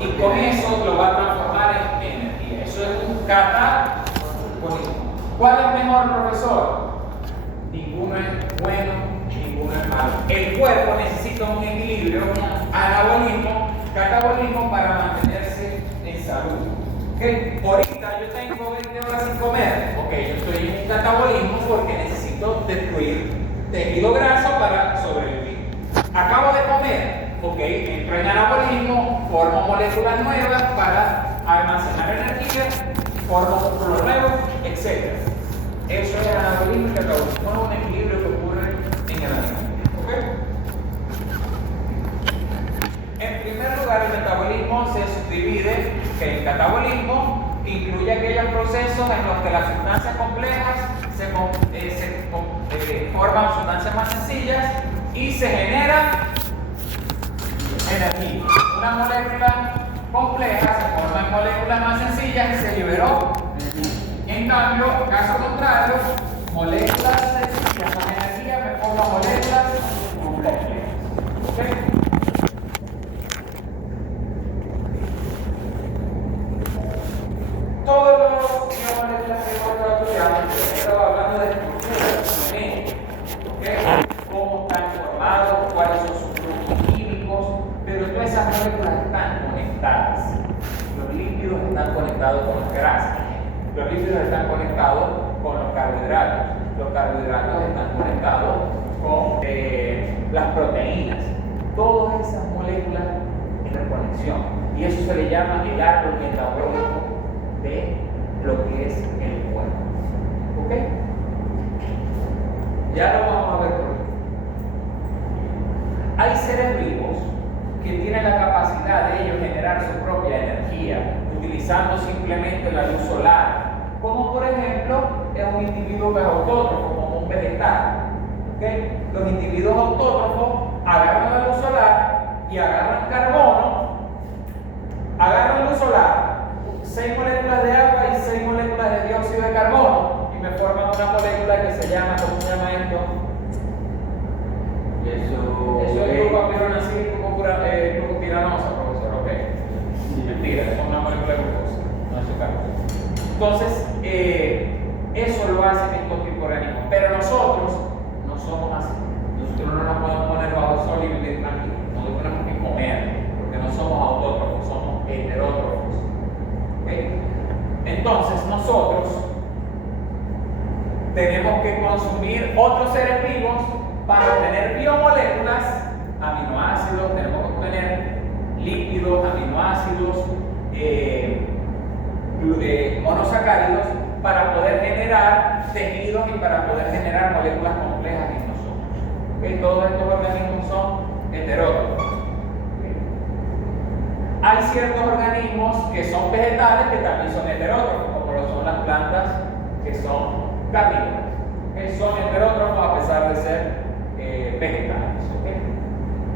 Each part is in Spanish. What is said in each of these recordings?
y con eso lo va a transformar en energía. Eso es un catabolismo. ¿Cuál es mejor, profesor? Ninguno es bueno, ninguno es malo. El cuerpo necesita un equilibrio, anabolismo, catabolismo para mantenerse en salud. ¿Okay? Ahorita yo tengo 20 horas sin comer. Ok, yo estoy en un catabolismo porque necesito destruir tejido graso para sobrevivir. Acabo de comer. Ok, entro en anabolismo, formo moléculas nuevas para almacenar energía, formo músculos nuevos, etc. Eso es el anabolismo y el catabolismo. Es un equilibrio que ocurre en el alimento. ¿Okay? En primer lugar, el metabolismo se subdivide, que el catabolismo incluye aquellos procesos en los que las sustancias complejas forman sustancias más sencillas y se genera energía. Una molécula compleja se forma en moléculas más sencillas y se liberó. En cambio, caso contrario, moléculas sencillas con energía me forman moléculas complejas. ¿Okay? Todos los biomoléculas que hemos estado estudiando, estaba hablando de estructuras genéticas, ¿okay? Cómo están formados, cuáles son sus grupos químicos, pero todas esas moléculas están conectadas. Los lípidos están conectados con las grasas, los lípidos están conectados con los carbohidratos están conectados con las proteínas. Todas esas moléculas interconexión, y eso se le llama el árbol metabólico de lo que es el cuerpo. ¿Ok? Ya lo vamos a ver por aquí. Hay seres vivos que tienen la capacidad de ellos generar su propia energía utilizando simplemente la luz solar, como por ejemplo un individuo que es autótrofo, como un vegetal. ¿Okay? Los individuos autótrofos agarran la luz solar y agarran carbono, agarran luz solar, 6 moléculas de agua y 6 moléculas de dióxido de carbono, y me forman una molécula que se llama, ¿cómo se llama esto? Eso es glucotiranosa, profesor, ¿ok? Mentira, eso es una molécula de glucosa, no es azúcar. Entonces, eso lo hacen estos tipos de organismos, pero nosotros no somos así. Nosotros no nos podemos poner bajo el sol y vivir tranquilos. Nosotros tenemos que comer, porque no somos autótrofos, somos heterótrofos. ¿Okay? Entonces, nosotros tenemos que consumir otros seres vivos para obtener biomoléculas, aminoácidos, tenemos que obtener lípidos, aminoácidos, monosacáridos, para poder generar tejidos y para poder generar moléculas complejas en nosotros. ¿Okay? Todos estos organismos son heterótrofos. ¿Okay? Hay ciertos organismos que son vegetales que también son heterótrofos, como lo son las plantas que son carnívoras. ¿Okay? Son heterótrofos a pesar de ser vegetales. ¿Okay?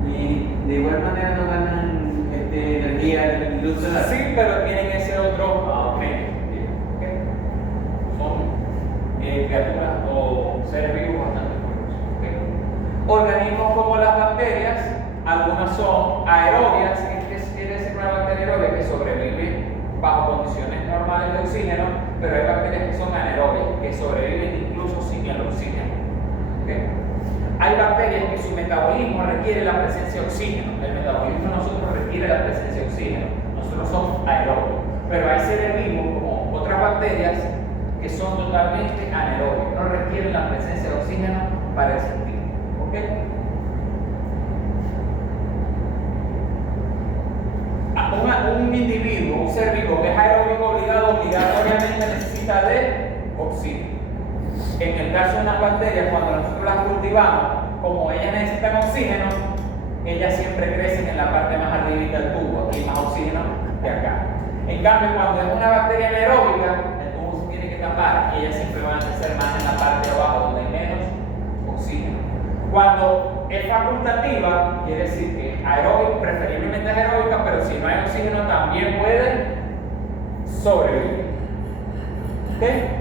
Y de igual manera no ganan energía, luz solar. Sí, pero tienen ese otro medio. ¿Okay? Son criaturas o seres vivos bastante curiosos. ¿Okay? Organismos como las bacterias, algunas son aerobias, es decir, una bacteria aerobia que sobrevive bajo condiciones normales de oxígeno, pero hay bacterias que son anaerobias, que sobreviven incluso sin el oxígeno. ¿Okay? Hay bacterias que su metabolismo requiere la presencia de oxígeno. El metabolismo de nosotros requiere la presencia de oxígeno. Nosotros somos aerobios. Pero hay seres vivos, como otras bacterias, que son totalmente anaerobios. No requieren la presencia de oxígeno para existir. ¿Ok? Un individuo, un ser vivo que es aeróbico obligatoriamente necesita de oxígeno. En el caso de unas bacterias, cuando nosotros las cultivamos, como ellas necesitan oxígeno, ellas siempre crecen en la parte más arribita del tubo, aquí hay más oxígeno que acá. En cambio, cuando es una bacteria anaeróbica, el tubo se tiene que tapar y ellas siempre van a crecer más en la parte de abajo, donde hay menos oxígeno. Cuando es facultativa, quiere decir que aeróbica, preferiblemente es aeróbica, pero si no hay oxígeno también puede sobrevivir. ¿Okay?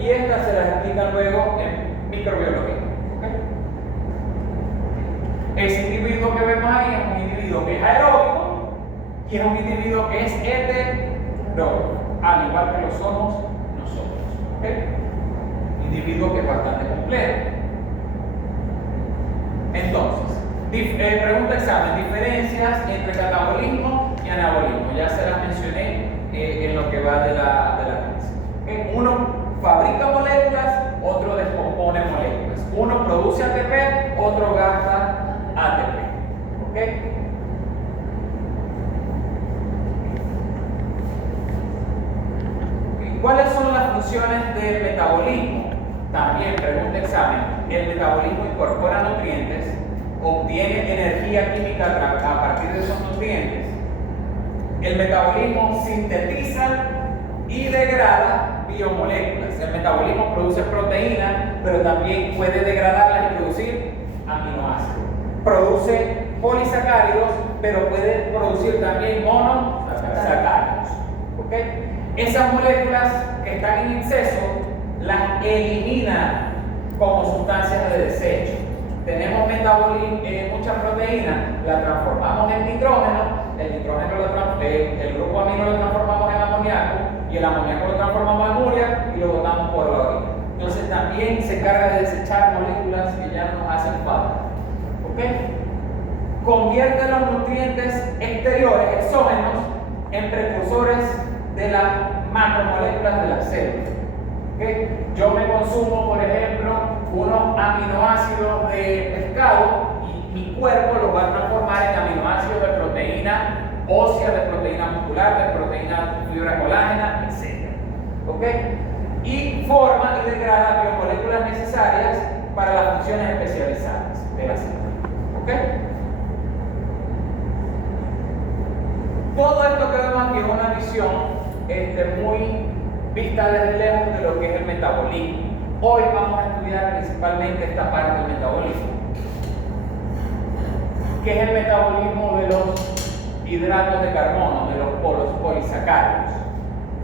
Estas se las explican luego en microbiología. ¿Okay? Ese individuo que vemos ahí es un individuo que es aeróbico, y es un individuo que es hetero, al igual que lo somos nosotros. ¿Okay? Individuo que es bastante complejo. Entonces, pregunta examen, diferencias entre catabolismo y anabolismo. Ya se las mencioné en lo que va de la clase. ¿Okay? Uno fabrica moléculas, otro descompone moléculas. Uno produce ATP, otro gasta ATP. ¿Okay? ¿Cuáles son las funciones del metabolismo? También pregunta examen. El metabolismo incorpora nutrientes, obtiene energía química a partir de esos nutrientes. El metabolismo sintetiza y degrada biomoléculas. El metabolismo produce proteínas, pero también puede degradarlas y producir aminoácidos. Produce polisacáridos, pero puede producir también monosacáridos. ¿Okay? Esas moléculas que están en exceso las elimina como sustancias de desecho. Tenemos mucha proteína, la transformamos en nitrógeno, el grupo amino lo transformamos en amoníaco y el amoníaco lo transformamos en urea y lo botamos por la orina. Entonces también se encarga de desechar moléculas que ya nos hacen falta. ¿Okay? Convierte los nutrientes exteriores, exógenos, en precursores de las macromoléculas de la célula. ¿Okay? Yo me consumo, por ejemplo, unos aminoácidos de pescado y mi cuerpo los va a transformar en aminoácidos de proteína ósea, de proteína muscular, de proteína fibra colágena, etc. ¿Okay? Y forma y degrada biomoléculas necesarias para las funciones especializadas de la célula. ¿Okay? Todo esto que vemos aquí es una visión muy vista desde lejos de lo que es el metabolismo. Hoy vamos a estudiar principalmente esta parte del metabolismo, que es el metabolismo de los hidratos de carbono, de los polisacáridos.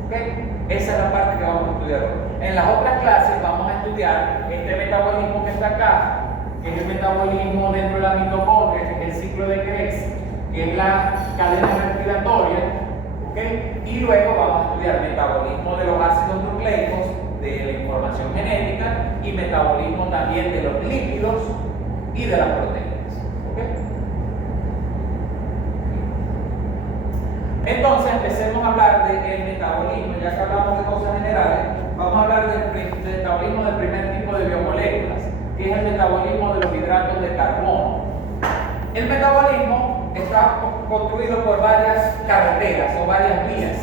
¿Okay? Esa es la parte que vamos a estudiar hoy. En las otras clases vamos a estudiar este metabolismo que está acá, que es el metabolismo dentro de la mitocondria, que es el ciclo de Krebs, que es la cadena respiratoria. ¿Okay? Y luego vamos a estudiar metabolismo de los ácidos nucleicos, de la información genética, y metabolismo también de los lípidos y de las proteínas. ¿Okay? Entonces empecemos a hablar del metabolismo. Ya que hablamos de cosas generales, vamos a hablar del metabolismo del primer tipo de biomoléculas, que es el metabolismo de los hidratos de carbono. El metabolismo está construido por varias carreteras o varias vías.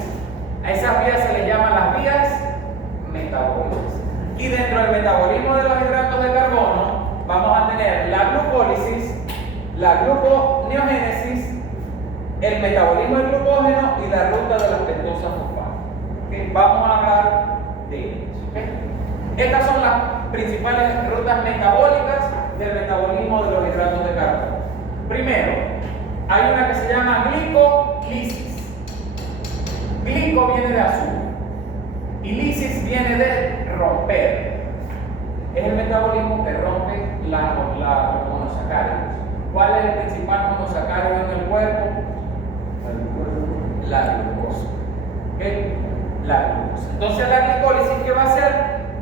A esas vías se les llaman las vías metabólicas. Y dentro del metabolismo de los hidratos de carbono vamos a tener la glucólisis, la gluconeogénesis, el metabolismo del glucógeno y la ruta de las pentosas fosfato. ¿Okay? Vamos a hablar de ellos. ¿Okay? Estas son las principales rutas metabólicas del metabolismo de los hidratos de carbono. Primero, hay una que se llama glicolisis. Glico viene de azúcar y lisis viene de romper. Es el metabolismo que rompe los monosacáridos. ¿Cuál es el principal monosacárido en el cuerpo? La glucosa. ¿Okay? La glucosa. Entonces la glicólisis, ¿qué va a hacer?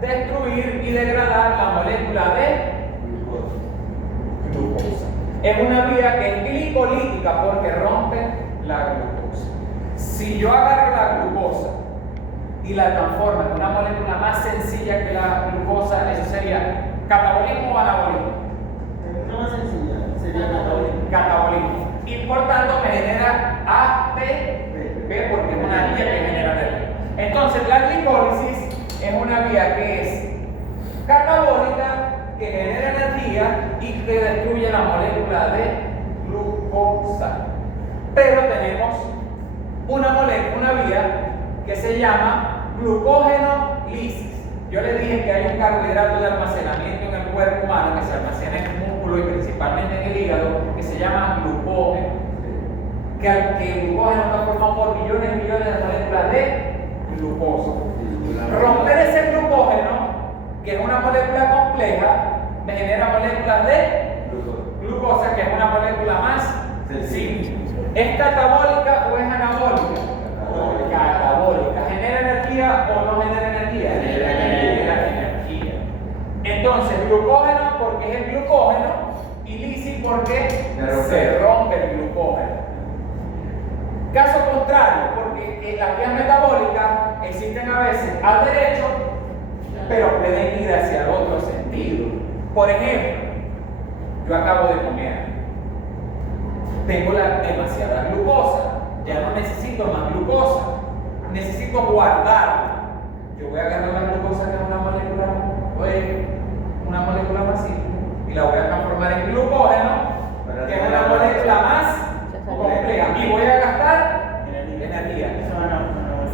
Destruir y degradar la molécula de glucosa. Es una vía que es glicolítica porque rompe la glucosa. Si yo agarro la glucosa y la transformo en una molécula más sencilla que la glucosa, eso sería catabolismo o anabolismo. No más sencilla, sería catabolismo. Catabolismo. Y por tanto me genera ATP porque es una vía que genera energía. Entonces la glicólisis es una vía que es catabólica, que genera energía y que destruye la molécula de glucosa. Pero tenemos una vía que se llama glucógenolisis. Yo les dije que hay un carbohidrato de almacenamiento en el cuerpo humano que se almacena en el músculo y principalmente en el hígado, que se llama glucógeno. Que el glucógeno está formado por millones y millones de moléculas de glucosa. Romper ese glucógeno, que es una molécula compleja, me genera moléculas de glucosa, que es una molécula más sensible. ¿Es catabólica o es se rompe el glucógeno. Caso contrario, porque en las vías metabólicas existen a veces al derecho, pero pueden ir hacia el otro sentido. Por ejemplo, yo acabo de comer, tengo demasiada glucosa, ya no necesito más glucosa, necesito guardarla. Yo voy a agarrar la glucosa, que es una molécula más simple, y la voy a transformar en glucógeno, que es una molécula más compleja, y voy a gastar energía.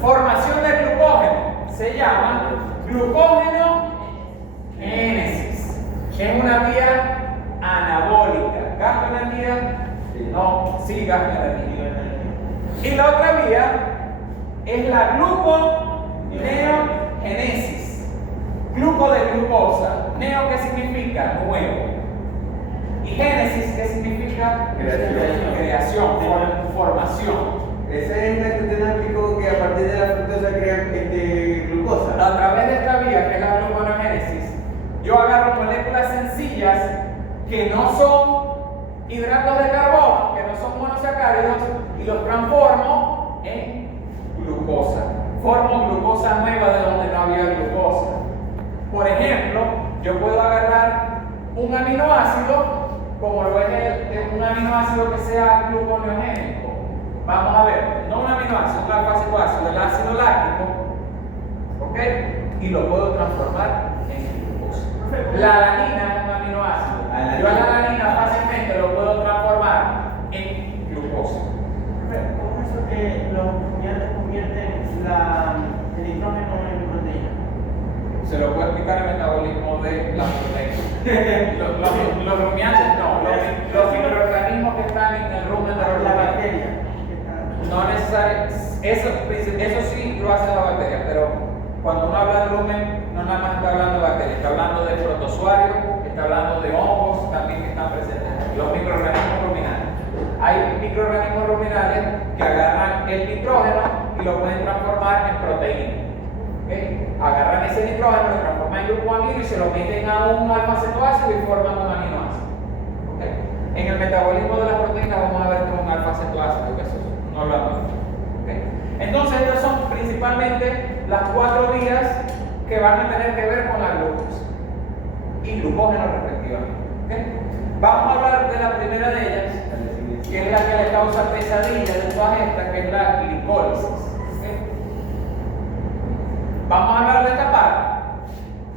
Formación de glucógeno se llama glucógenogénesis. Es una vía anabólica. ¿Gasto energía? No, sí gasto energía. Y la otra vía es la gluconeogénesis. Gluco de glucosa. Neo, ¿qué significa? Nuevo. Y génesis, ¿qué significa? Creación, formación. Esa es la que usted nos explicó, que a partir de la fructosa crean glucosa. A través de esta vía, que es la gluconeogénesis, yo agarro moléculas sencillas que no son hidratos de carbono, que no son monosacáridos, y los transformo en glucosa. Formo glucosa nueva de donde no había glucosa. Por ejemplo, yo puedo agarrar un aminoácido, como lo es un aminoácido que sea gluconeogénico. Vamos a ver, no un aminoácido, un alfa-cetoácido, el ácido láctico, ¿ok? Y lo puedo transformar en glucosa. La alanina es un aminoácido. Yo a la alanina fácilmente lo puedo transformar en glucosa. ¿Cómo es eso que los rumiantes convierten el nitrógeno en proteína? Se lo puedo explicar el metabolismo de las proteínas. Los rumiantes no, los microorganismos que están en el rumen de los La rumiantes. bacteria. No necesariamente, eso sí lo hace la bacteria, pero cuando uno habla de rumen, no nada más está hablando de bacterias, está hablando de protozoarios, está hablando de hongos también que están presentes, los microorganismos ruminales. Hay microorganismos ruminales que agarran el nitrógeno y lo pueden transformar en proteína. ¿Okay? Agarran ese nitrógeno, lo transforman en glucoamino y se lo meten a un alfa-cetoácido y forman un aminoácido. ¿Okay? En el metabolismo de las proteínas vamos a ver que es un alfa-cetoácido, que eso no hablamos. ¿Okay? Entonces, estas son principalmente las 4 vías que van a tener que ver con la glucosa y glucógeno respectivamente. ¿Okay? Vamos a hablar de la primera de ellas, que es la que le causa pesadilla de todas estas, que es la glicólisis. ¿Okay? Vamos a hablar de esta parte,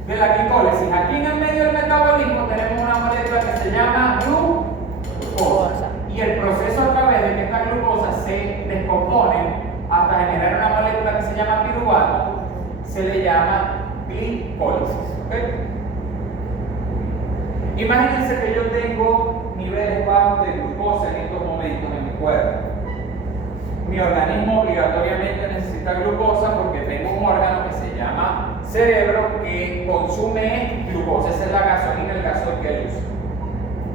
de la glicólisis. Aquí en el medio del metabolismo tenemos una molécula que se llama glucosa. Y el proceso a través de que esta glucosa se descompone hasta generar una molécula que se llama piruvato, se le llama glicólisis. ¿Okay? Imagínense que yo tengo niveles bajos de glucosa en estos momentos en mi cuerpo. Mi organismo obligatoriamente necesita glucosa porque tengo un órgano que se llama cerebro que consume glucosa. Esa es la gasolina, el gasoil que él usa.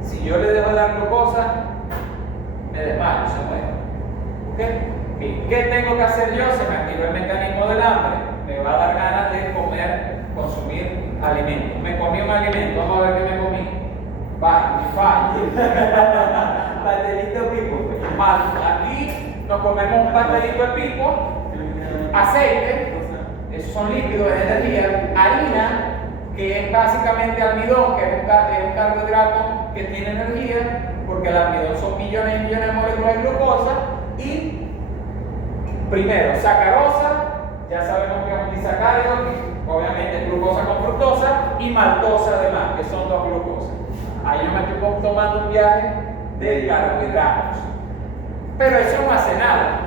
Si yo le dejo de dar glucosa, me desmayo, se muere. ¿Okay? ¿Qué tengo que hacer yo? Se me activa el mecanismo del hambre. Me va a dar ganas de comer, consumir alimentos. Me comí un alimento, vamos a ver qué me comí. Pastelito pipo. Aquí nos comemos un pastelito de pipo, aceite, esos son líquidos, es energía, harina, que es básicamente almidón, que es un carbohidrato que tiene energía, porque el almidón son millones y millones de moléculas de glucosa, y primero, sacarosa, ya sabemos que es un disacárido, obviamente es glucosa con fructosa, y maltosa además, que son 2 glucosas. Ahí yo me estoy tomando un viaje de carbohidratos. Pero eso no hace nada,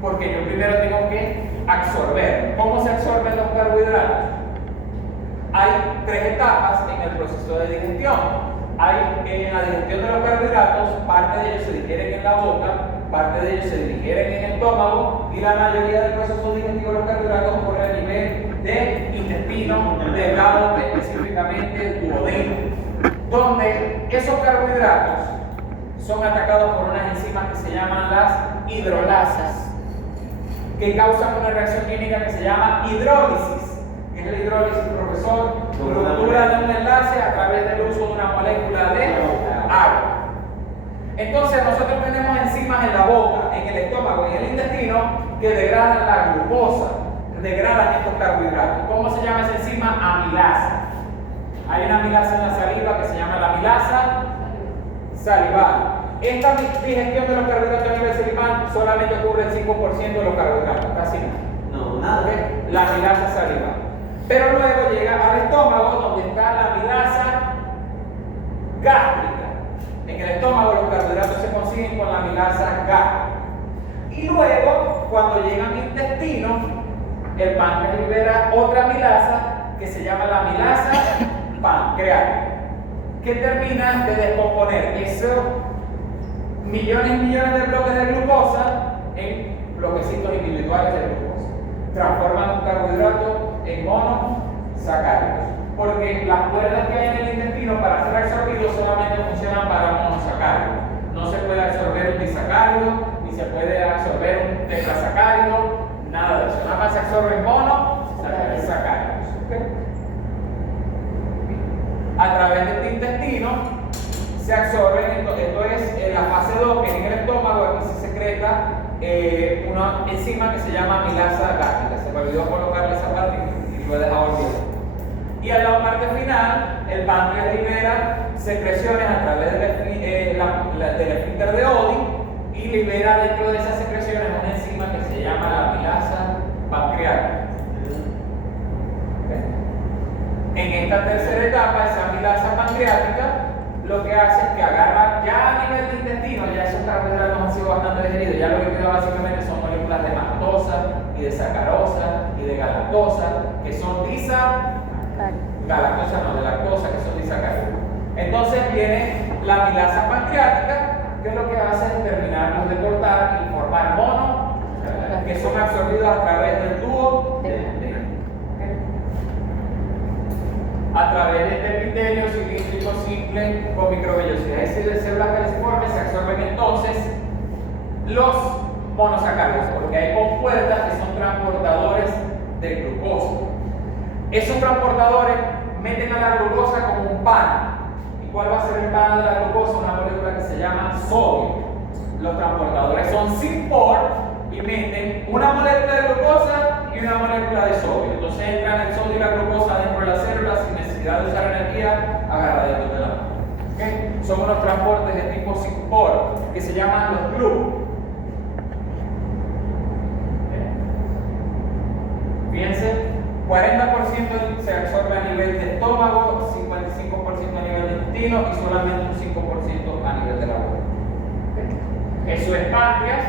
porque yo primero tengo que absorber. ¿Cómo se absorben los carbohidratos? Hay 3 etapas en el proceso de digestión. En la digestión de los carbohidratos, parte de ellos se digieren en la boca, parte de ellos se digieren en el estómago, y la mayoría del proceso digestivo de los carbohidratos ocurre a nivel de intestino delgado, específicamente el duodeno, donde esos carbohidratos son atacados por unas enzimas que se llaman las hidrolasas, que causan una reacción química que se llama hidrólisis. ¿Qué es la hidrólisis, profesor? Ruptura de un enlace a través del uso de una molécula de agua. Entonces nosotros tenemos enzimas en la boca, en el estómago y en el intestino que degradan la glucosa, degradan estos carbohidratos. ¿Cómo se llama esa enzima? Amilasa. Hay una amilasa en la saliva que se llama la amilasa salival. Esta digestión de los carbohidratos a nivel salival solamente cubre el 5% de los carbohidratos, casi nada. No, nada. ¿Okay? La amilasa salival. Pero luego llega al estómago donde está la amilasa gástrica. En el estómago los carbohidratos se consiguen con la amilasa gástrica. Y luego, cuando llega al intestino, el páncreas libera otra amilasa que se llama la amilasa pancreática, que termina de descomponer esos millones y millones de bloques de glucosa en bloquecitos individuales de glucosa. Transforman un carbohidrato en monosacáridos, porque las cuerdas que hay en el intestino para ser absorbidos solamente funcionan para monosacáridos. No se puede absorber un disacárido, ni se puede absorber un tetrasacárido, nada de eso. Nada más se absorben monosacáridos. ¿Okay? A través de este intestino se absorben, esto es en la fase 2, que en el estómago aquí se secreta una enzima que se llama amilasa gástrica. Se me olvidó colocarle esa parte y lo he dejado olvidado. Y a la parte final, el páncreas libera secreciones a través del esfínter de Oddi y libera dentro de esas secreciones una enzima que se llama la amilasa pancreática. En esta tercera etapa, esa amilasa pancreática lo que hace es que agarra ya a nivel de intestino, ya esos carbohidratos han sido bastante digeridos, ya lo que queda básicamente son moléculas de maltosa y de sacarosa y de galactosa, que son galactosa no, de lactosa, que son disacáridos. Entonces viene la amilasa pancreática, que lo que hace es terminarlos de cortar y formar monos, que son absorbidos a través del tubo a través de este epitelio cilíndrico simple con microvellosidades de células caliciformes se absorben entonces los monosacáridos, porque hay compuertas que son transportadores de glucosa. Esos transportadores meten a la glucosa como un pan. ¿Y cuál va a ser el pan de la glucosa? Una molécula que se llama sodio. Los transportadores son SIMPOR y meten una molécula de glucosa y una molécula de sodio. Entonces entran el sodio y la glucosa dentro de la célula sin necesidad de usar energía agarraditos de la mano. ¿Okay? Son unos transportes de tipo SIMPOR que se llaman los GLUT. Fíjense, 40% se absorbe a nivel de estómago, 55% a nivel de intestino y solamente un 5% a nivel de la boca. ¿Okay? Eso es páncreas,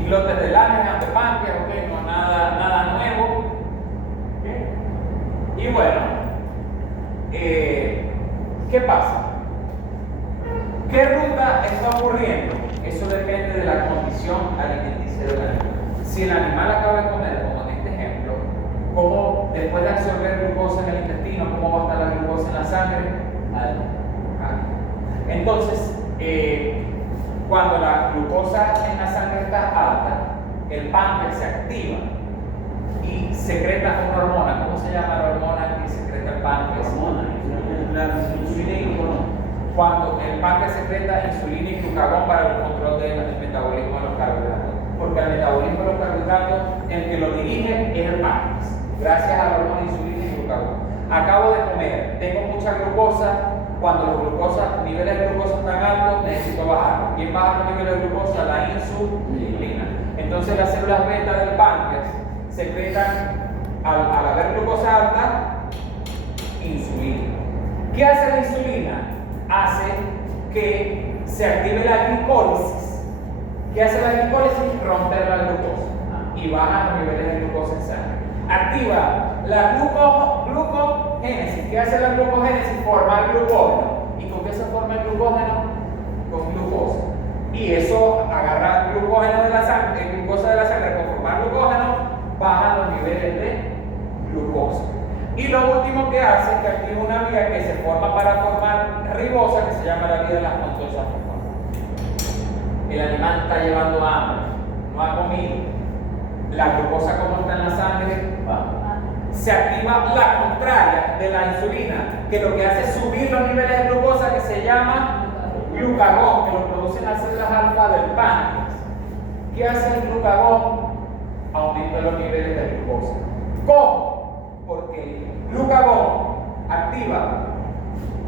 islotes de láminas de páncreas, ¿okay? No nada nuevo. ¿Okay? Y bueno, ¿qué pasa? ¿Qué ruta está ocurriendo? Eso depende de la condición alimenticia del animal. Si el animal acaba de comer, como en este ejemplo, ¿cómo después de absorber glucosa en el intestino, cómo va a estar la glucosa en la sangre? Alta. Entonces, cuando la glucosa en la sangre está alta, el páncreas se activa y secreta una hormona. ¿Cómo se llama la hormona que secreta el páncreas? La insulina. Cuando el páncreas secreta insulina y glucagón para el control del metabolismo de los carbohidratos. Porque el metabolismo de los carbohidratos, el que lo dirige es el páncreas, gracias a la hormona insulina y glucagón. Acabo de comer, tengo mucha glucosa. Cuando los niveles de glucosa están altos, necesito bajarlos. ¿Quién baja los niveles de glucosa? La insulina. Entonces las células beta del páncreas secretan, al haber glucosa alta, insulina. ¿Qué hace la insulina? Hace que se active la glicólisis. ¿Qué hace la glicólisis? Romper la glucosa y baja los niveles de glucosa en sangre. Activa la glucogénesis. ¿Qué hace la glucogénesis? Formar glucógeno. ¿Y con qué se forma el glucógeno? Con glucosa. Y eso agarra glucógeno de la sangre, glucosa de la sangre, con formar glucógeno, baja los niveles de glucosa. Y lo último que hace es que activa una vía que se forma para formar ribosa, que se llama la vía de las lactosas. El animal está llevando hambre, no ha comido. La glucosa, como está en la sangre, se activa la contraria de la insulina, que lo que hace es subir los niveles de glucosa, que se llama glucagón, que lo producen las células alfa del páncreas. ¿Qué hace el glucagón? Aumenta los niveles de glucosa. ¿Cómo? Porque el glucagón activa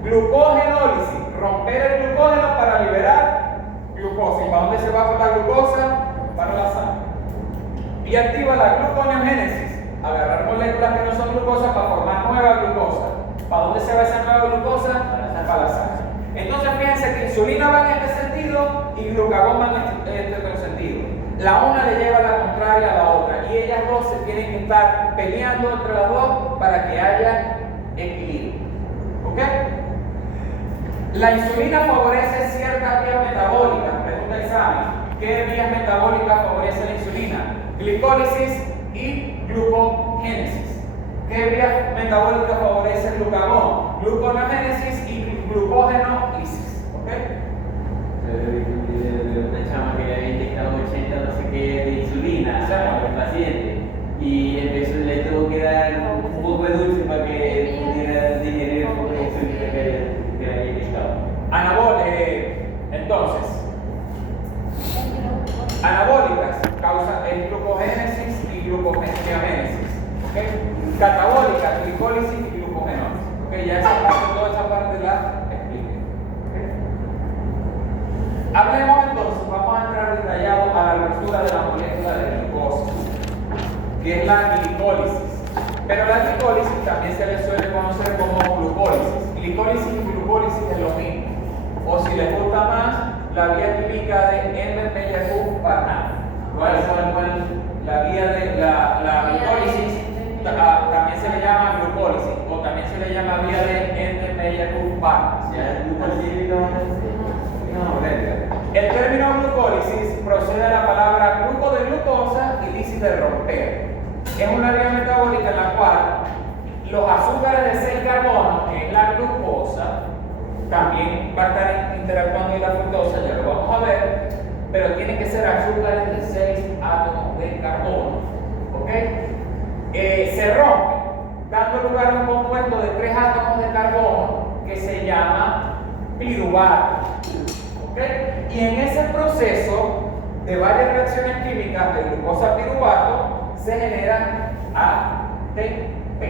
glucogenólisis, romper el glucógeno para liberar glucosa. ¿Y para dónde se va con la glucosa? Para la sangre. Y activa la gluconeogénesis, agarrar moléculas que no son glucosa para formar nueva glucosa. ¿Para dónde se va esa nueva glucosa? Para la sangre. Entonces fíjense que insulina va en este sentido y glucagón va en este otro sentido. La una le lleva la contraria a la otra y ellas dos se tienen que estar peleando entre las dos para que haya equilibrio. ¿Ok? La insulina favorece ciertas vías metabólicas. Pregunta examen. ¿Qué vías metabólicas favorece la insulina? Glicólisis y glucogénesis. ¿Qué vías metabólicas favorece el glucagón? Gluconeogénesis y glucógenólisis. ¿Ok? Una chama que le había inyectado 80 no sé qué de insulina al paciente y empezó, le tuvo que dar un poco de dulce para que pudiera digerir un poco de insulina que le había inyectado. Entonces, anabólicas causan el glucogénesis y gluconeogénesis. ¿Okay? Catabólicas, glicólisis y glucogenólisis. ¿Okay? Ya esa parte, toda esa parte la expliqué. ¿Okay? Hablemos entonces, vamos a entrar detallado a la ruptura de la molécula de glucosa, que es la glicólisis. Pero la glicólisis también se le suele conocer como glucólisis. Glicólisis y glucólisis es lo mismo. O si les gusta más, la vía química de Ender-Meyer-Barnard. ¿Cuál? La vía de la glicólisis también se le llama glucólisis o también se le llama vía de Ender-Meyer-Barnard. El término glucólisis procede de la palabra gluco de glucosa y lisis de romper. Es una vía metabólica en la cual los azúcares de 6 carbono, que es la glucosa, también va a estar interactuando con la fructosa, ya lo vamos a ver, pero tienen que ser azúcares de 6 átomos de carbono. ¿Ok? Se rompe, dando lugar a un compuesto de 3 átomos de carbono que se llama piruvato. ¿Ok? Y en ese proceso de varias reacciones químicas de glucosa piruvato se genera ATP.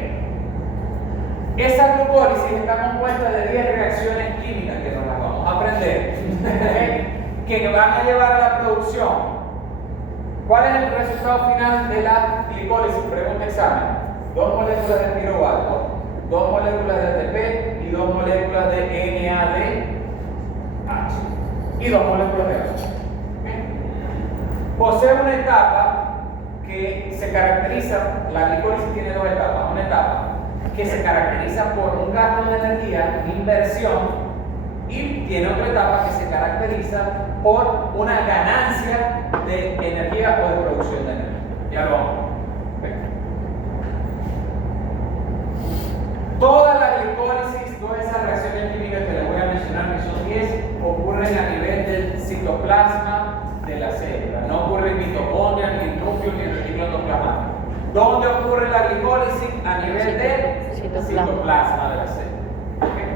Esa glucólisis está compuesta de 10 reacciones químicas que nos las vamos a aprender, que van a llevar a la producción. ¿Cuál es el resultado final de la glicólisis? Pregunta examen. 2 moléculas de piruvato, 2 moléculas de ATP y 2 moléculas de NADH y 2 moléculas de H. Posee una etapa que se caracteriza, la glicólisis tiene 2 etapas, una etapa que se caracteriza por un gasto de energía, inversión, y tiene otra etapa que se caracteriza por una ganancia de energía o de producción de energía. Ya lo vamos a ver. Toda la glicólisis, todas esas reacciones químicas que les voy a mencionar, que son 10, ocurren a nivel del citoplasma de la célula. No ocurre en mitocondria, ni en núcleo, ni en retículo endoplasmático. ¿Dónde ocurre la glicólisis? A nivel del citoplasma de la célula. ¿Okay?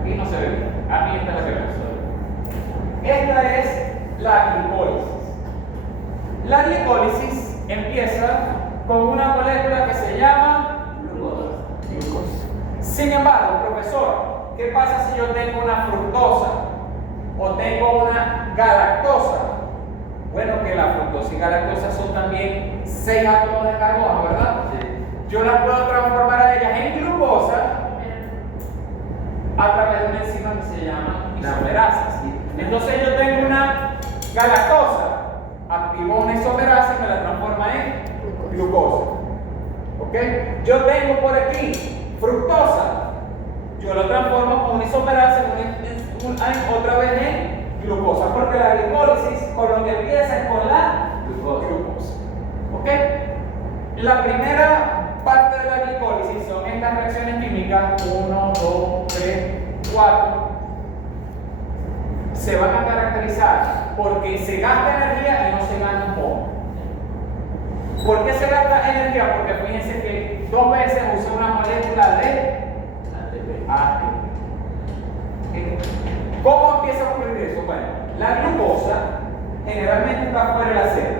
Aquí no se ve bien. A mí esta es la que me suena. Esta es la glicólisis. La glicólisis empieza con una molécula que se llama glucosa. Sin embargo, profesor, ¿qué pasa si yo tengo una fructosa o tengo una galactosa? Bueno, que la fructosa y galactosa son también 6 átomos de carbono, ¿verdad? Sí. Yo las puedo transformar a ellas en glucosa a través de una enzima que se llama isomerasa. Entonces yo tengo una galactosa, activo una isomerasa y me la transforma en glucosa. ¿Ok? Yo tengo por aquí fructosa, yo lo transformo con una isomerasa otra vez en glucosa, porque la glicólisis con lo que empieza es con la glucosa. ¿Ok? La primera parte de la glicólisis son estas reacciones químicas 1, 2, 3, 4. Se van a caracterizar porque se gasta energía y no se gana un poco. ¿Por qué se gasta energía? Porque fíjense que 2 veces usé una molécula de ATP. ¿Cómo empieza a ocurrir eso? Bueno, la glucosa generalmente está fuera de la célula.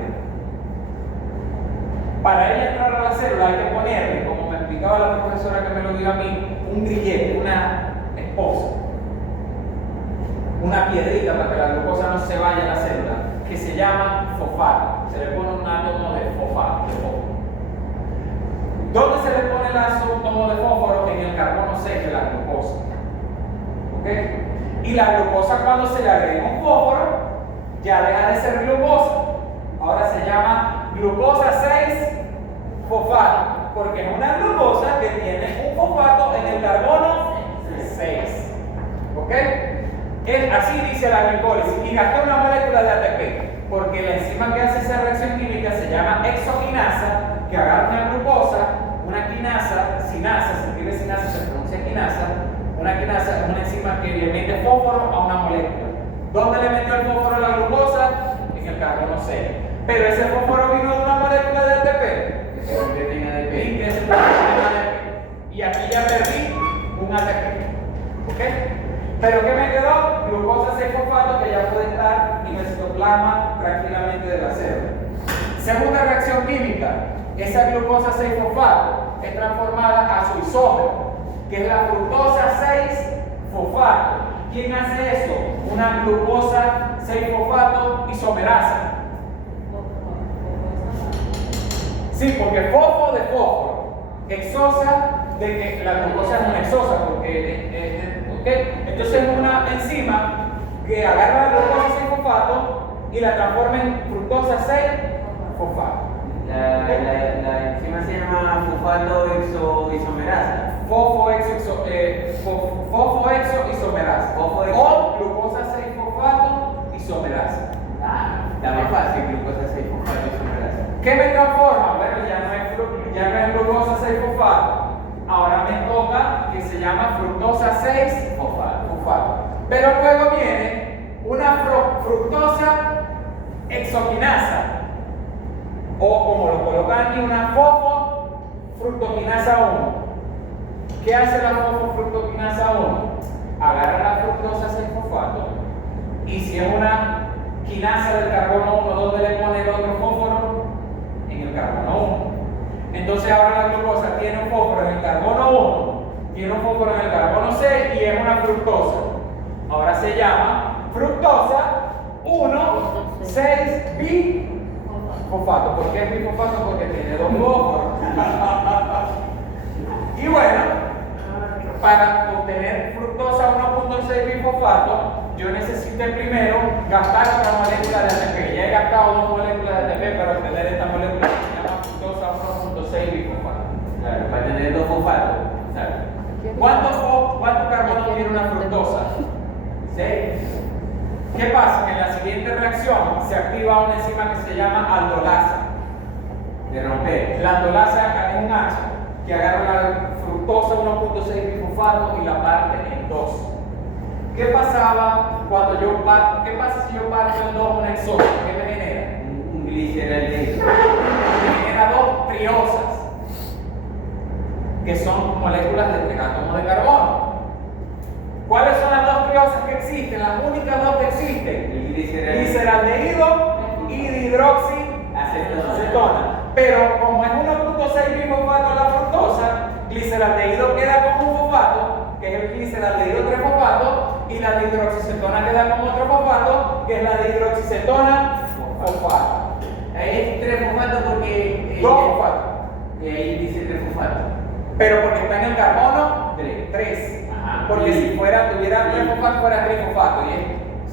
Para ella entrar a la célula hay que ponerle, como me explicaba la profesora que me lo dio a mí, un grillete, una esposa, una piedrita para que la glucosa no se vaya a la célula, que se llama fosfato. Se le pone un átomo de fosfato, de fósforo. ¿Dónde se le pone el átomo de fósforo? En el carbono 6 de la glucosa. ¿Ok? Y la glucosa, cuando se le agrega un fósforo, ya deja de ser glucosa. Ahora se llama glucosa 6 fosfato, porque es una glucosa que tiene un fosfato en el carbono 6. ¿Ok? Así dice la glicólisis. Y gasté una molécula de ATP, porque la enzima que hace esa reacción química se llama exoquinasa, que agarra una glucosa, una quinasa, sinasa, se escribe sinasa, se pronuncia quinasa. Una quinasa es una enzima que le mete fósforo a una molécula. ¿Dónde le metió el fósforo a la glucosa? En el carbono 6. Pero ese fósforo vino de una molécula de ATP. Que es el ATP. Y aquí ya perdí un ATP. ¿Ok? Pero ¿qué me quedó? Glucosa 6 fosfato, que ya puede estar en el citoplasma tranquilamente de la célula. Segunda reacción química. Esa glucosa 6 fosfato es transformada a su isómero, que es la fructosa 6 fosfato. ¿Quién hace eso? Una glucosa 6 fosfato isomerasa. Sí, porque fosfo de fósforo, exosa de que la glucosa es una exosa, porque entonces es una enzima que agarra la glucosa 6 fosfato y la transforma en fructosa 6 fosfato. La enzima se llama fosfato isomerasa. Fosfo exo isomerasa. O glucosa 6 fosfato isomerasa. Está más fácil, glucosa 6 fosfato isomerasa. ¿Qué me transforma? Bueno, ya no es glucosa 6 fosfato. Ahora me toca que se llama fructosa 6 fosfato. Pero luego viene una fructosa exoquinasa, o como lo colocan aquí, una fosfofructoquinasa 1. ¿Qué hace la fosfofructoquinasa 1? Agarra la fructosa 6 fosfato, y si es una quinasa del carbono 1, ¿dónde le pone el otro fósforo? En el carbono 1. Entonces ahora la glucosa tiene un fósforo en el carbono 1, tiene un fósforo en el carbono 6 y es una fructosa. Ahora se llama fructosa 1,6 bifosfato. ¿Por qué es bifosfato? Porque tiene dos fósforos. Y bueno, para obtener fructosa 1,6 bifosfato, yo necesité primero gastar otra molécula de ATP. Ya he gastado 2 moléculas de ATP para obtener esta molécula que se llama fructosa 1,6 bifosfato. Claro, para tener dos fosfatos. ¿Cuántos carbonos tiene una fructosa? 6. ¿Qué pasa? Que en la siguiente reacción se activa una enzima que se llama aldolasa. De romper. La aldolasa es un H que agarra la fructosa 1,6 bifosfato y la parte en 2. ¿Qué pasaba cuando qué pasa si yo parto en 2 una exosa? ¿Qué me genera? Un gliceraldehído. Me genera 2 triosas, que son moléculas de átomos de carbono. ¿Cuáles son las 2 triosas que existen? Las únicas 2 que existen: El gliceraldehído y dihidroxiacetona. Pero como es 1,6 bifosfato la fructosa, gliceraldehído queda como un fosfato, que es el gliceraldehído 3 fosfato, y la dihidroxicetona queda como otro fosfato, que es la dihidroxicetona fosfato. Ahí es 3 fosfatos porque. 2 fosfatos. Y ahí dice 3 fosfatos. Pero porque está en el carbono 3. 3. Ajá. Porque si tuviera 3 fosfatos, fuera trifosfato, y es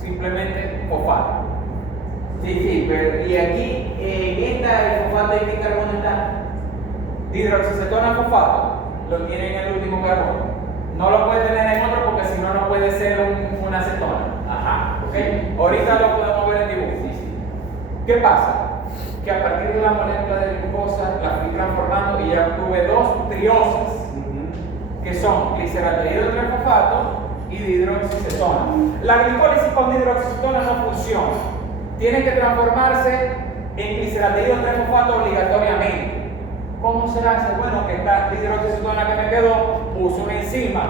simplemente fosfato. Sí, pero y aquí, en el fosfato, ¿en qué carbono está? Dihidroxicetona fosfato lo tiene en el último carbono. No lo puede tener en otro porque si no, no puede ser una acetona. Ajá. ¿Okay? Ahorita lo podemos ver en dibujo. Sí. ¿Qué pasa? Que a partir de la molécula de glucosa la fui transformando y ya obtuve 2 triosas, que son gliceraldehído 3 fosfato y dihidroxicetona. La glicólisis con dihidroxicetona no funciona. Tiene que transformarse en gliceraldehído 3 fosfato obligatoriamente. ¿Cómo se hace? Bueno, que esta dihidroxicetona que me quedó, uso una enzima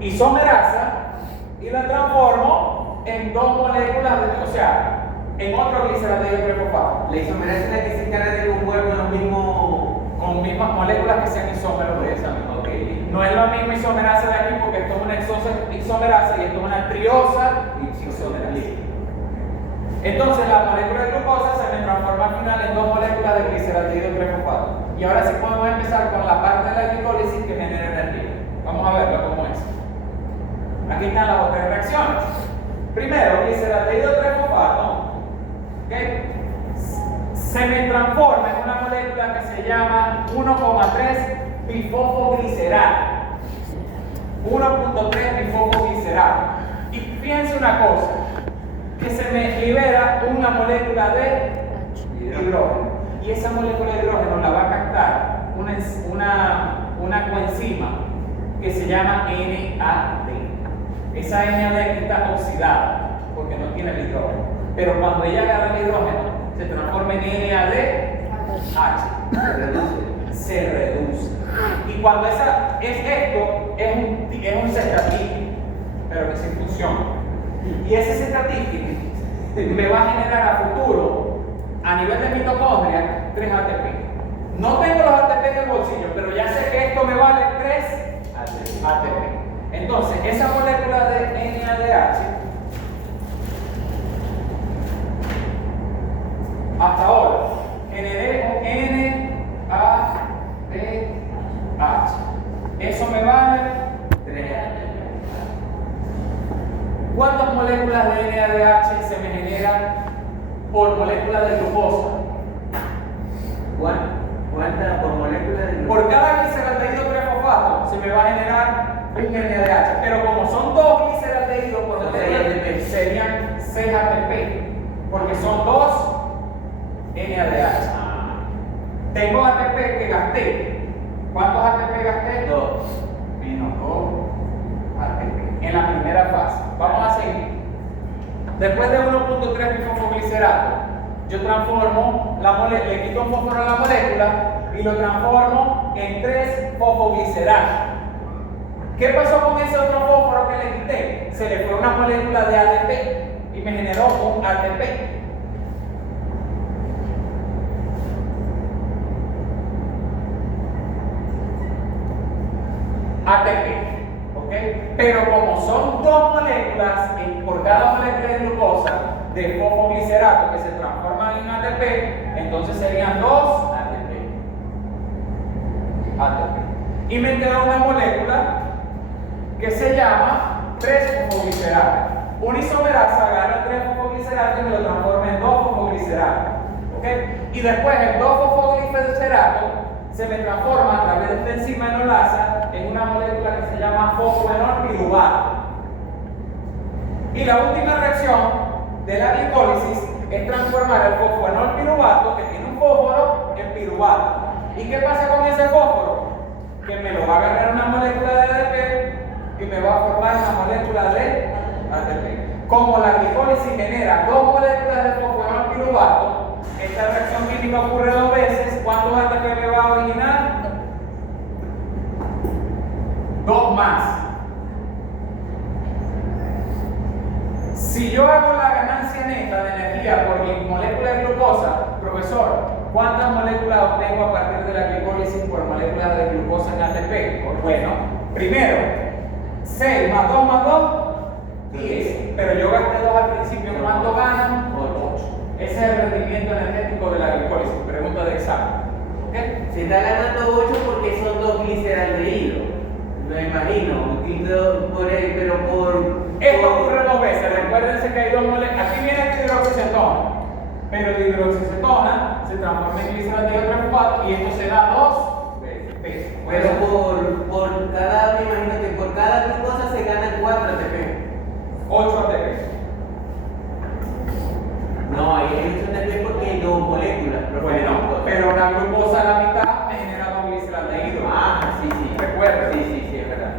isomerasa y y la transformo en dos moléculas, o sea, en otro gliceraldehído trifosfato. La isomerasa es la que se encarga de componer con los mismos. Con mismas moléculas que sean isómeros de esa misma. Ok. No es lo mismo isomerasa de aquí porque esto es una isomerasa y esto es una triosa isomerasa. Entonces la molécula de glucosa se me transforma al final en dos moléculas de gliceraldehído trifosfato. Y ahora sí podemos empezar con la parte de la glicólisis que genera energía. Vamos a verlo cómo es. Aquí están las otras reacciones. Primero, gliceraldehído trifosfato, ¿okay? Se me transforma en una molécula que se llama 1,3 bifosfoglicerol. 1,3 bifosfoglicerol. Y fíjense una cosa, que se me libera una molécula de hidrógeno. Y esa molécula de hidrógeno la va a captar una coenzima que se llama NAD. Esa NAD está oxidada porque no tiene el hidrógeno. Pero cuando ella agarra el hidrógeno, se transforma en NADH. Se reduce. Y cuando esto es un cetatípico, pero que sin función. Y ese cetatípico me va a generar a futuro, a nivel de mitocondria, 3 ATP. No tengo los ATP en el bolsillo, pero ya sé que esto me vale 3 ATP. Entonces, esa molécula de NADH, hasta ahora, NADH. Eso me vale 3 ATP. ¿Cuántas moléculas de NADH se me generan por molécula de glucosa? ¿Cuántas por molécula de glucosa? Por cada gliceraldehído trifosfato se me va a generar un NADH, pero como son dos gliceraldehídos por molécula, serían 6 ATP, porque son dos NADH. Tengo ATP que gasté. ¿Cuántos ATP gasté? 2. Menos 2 ATP en la primera fase. Vamos a seguir. Después de 1,3 bifosfoglicerato, yo transformo la molécula, le quito un fósforo a la molécula y lo transformo en 3 fosfoglicerato. ¿Qué pasó con ese otro fósforo que le quité? Se le fue una molécula de ADP y me generó un ATP. ATP, ¿ok? Pero como son dos moléculas por cada molécula de glucosa de fosfoglicerato que se transforman en ATP, entonces serían 2 ATP. Y me queda una molécula que se llama 3-fosfoglicerato. Una isomerasa agarra 3-fosfoglicerato y me lo transforma en 2-fosfoglicerato, ¿ok? Y después el 2-fosfoglicerato se me transforma a través de esta enzima enolasa en una molécula que se llama fosfoenol piruvato. Y la última reacción de la glicólisis es transformar el fosfoenol piruvato, que tiene un fósforo, en piruvato. ¿Y qué pasa con ese fósforo? Que me lo va a agarrar una molécula de ADP y me va a formar una molécula de ATP. Como la glicólisis genera dos moléculas de fosfoenol piruvato, esta reacción química ocurre 2 veces. ¿Cuántos ATP me va a originar? 2 más. Si yo hago la ganancia neta de energía por mi molécula de glucosa, profesor, ¿cuántas moléculas obtengo a partir de la glicólisis por moléculas de glucosa en ATP? Pues bueno, primero, 6 más 2 más 2, 10. Pero yo gasté 2 al principio, ¿cuánto ganan? 8. Ese es el rendimiento energético de la glicólisis, pregunta de examen. ¿Okay? Se está ganando 8 porque son 2 gliceraldehídos. Me imagino, pero por... Esto ocurre 2 veces, recuérdense que hay 2 moléculas. Aquí viene la hidroxicetona, pero la hidroxicetona se transforma en gliceraldehído trifosfato y esto se da 2 veces. Pero por cada, me imagino que por cada glucosa se ganan 4 ATP. 8 ATP. No, ahí hay 8 ATP porque hay 2 moléculas. Bueno, pero la glucosa a la mitad me genera 2 gliceraldehídos. Sí. Recuerda. Sí, es verdad.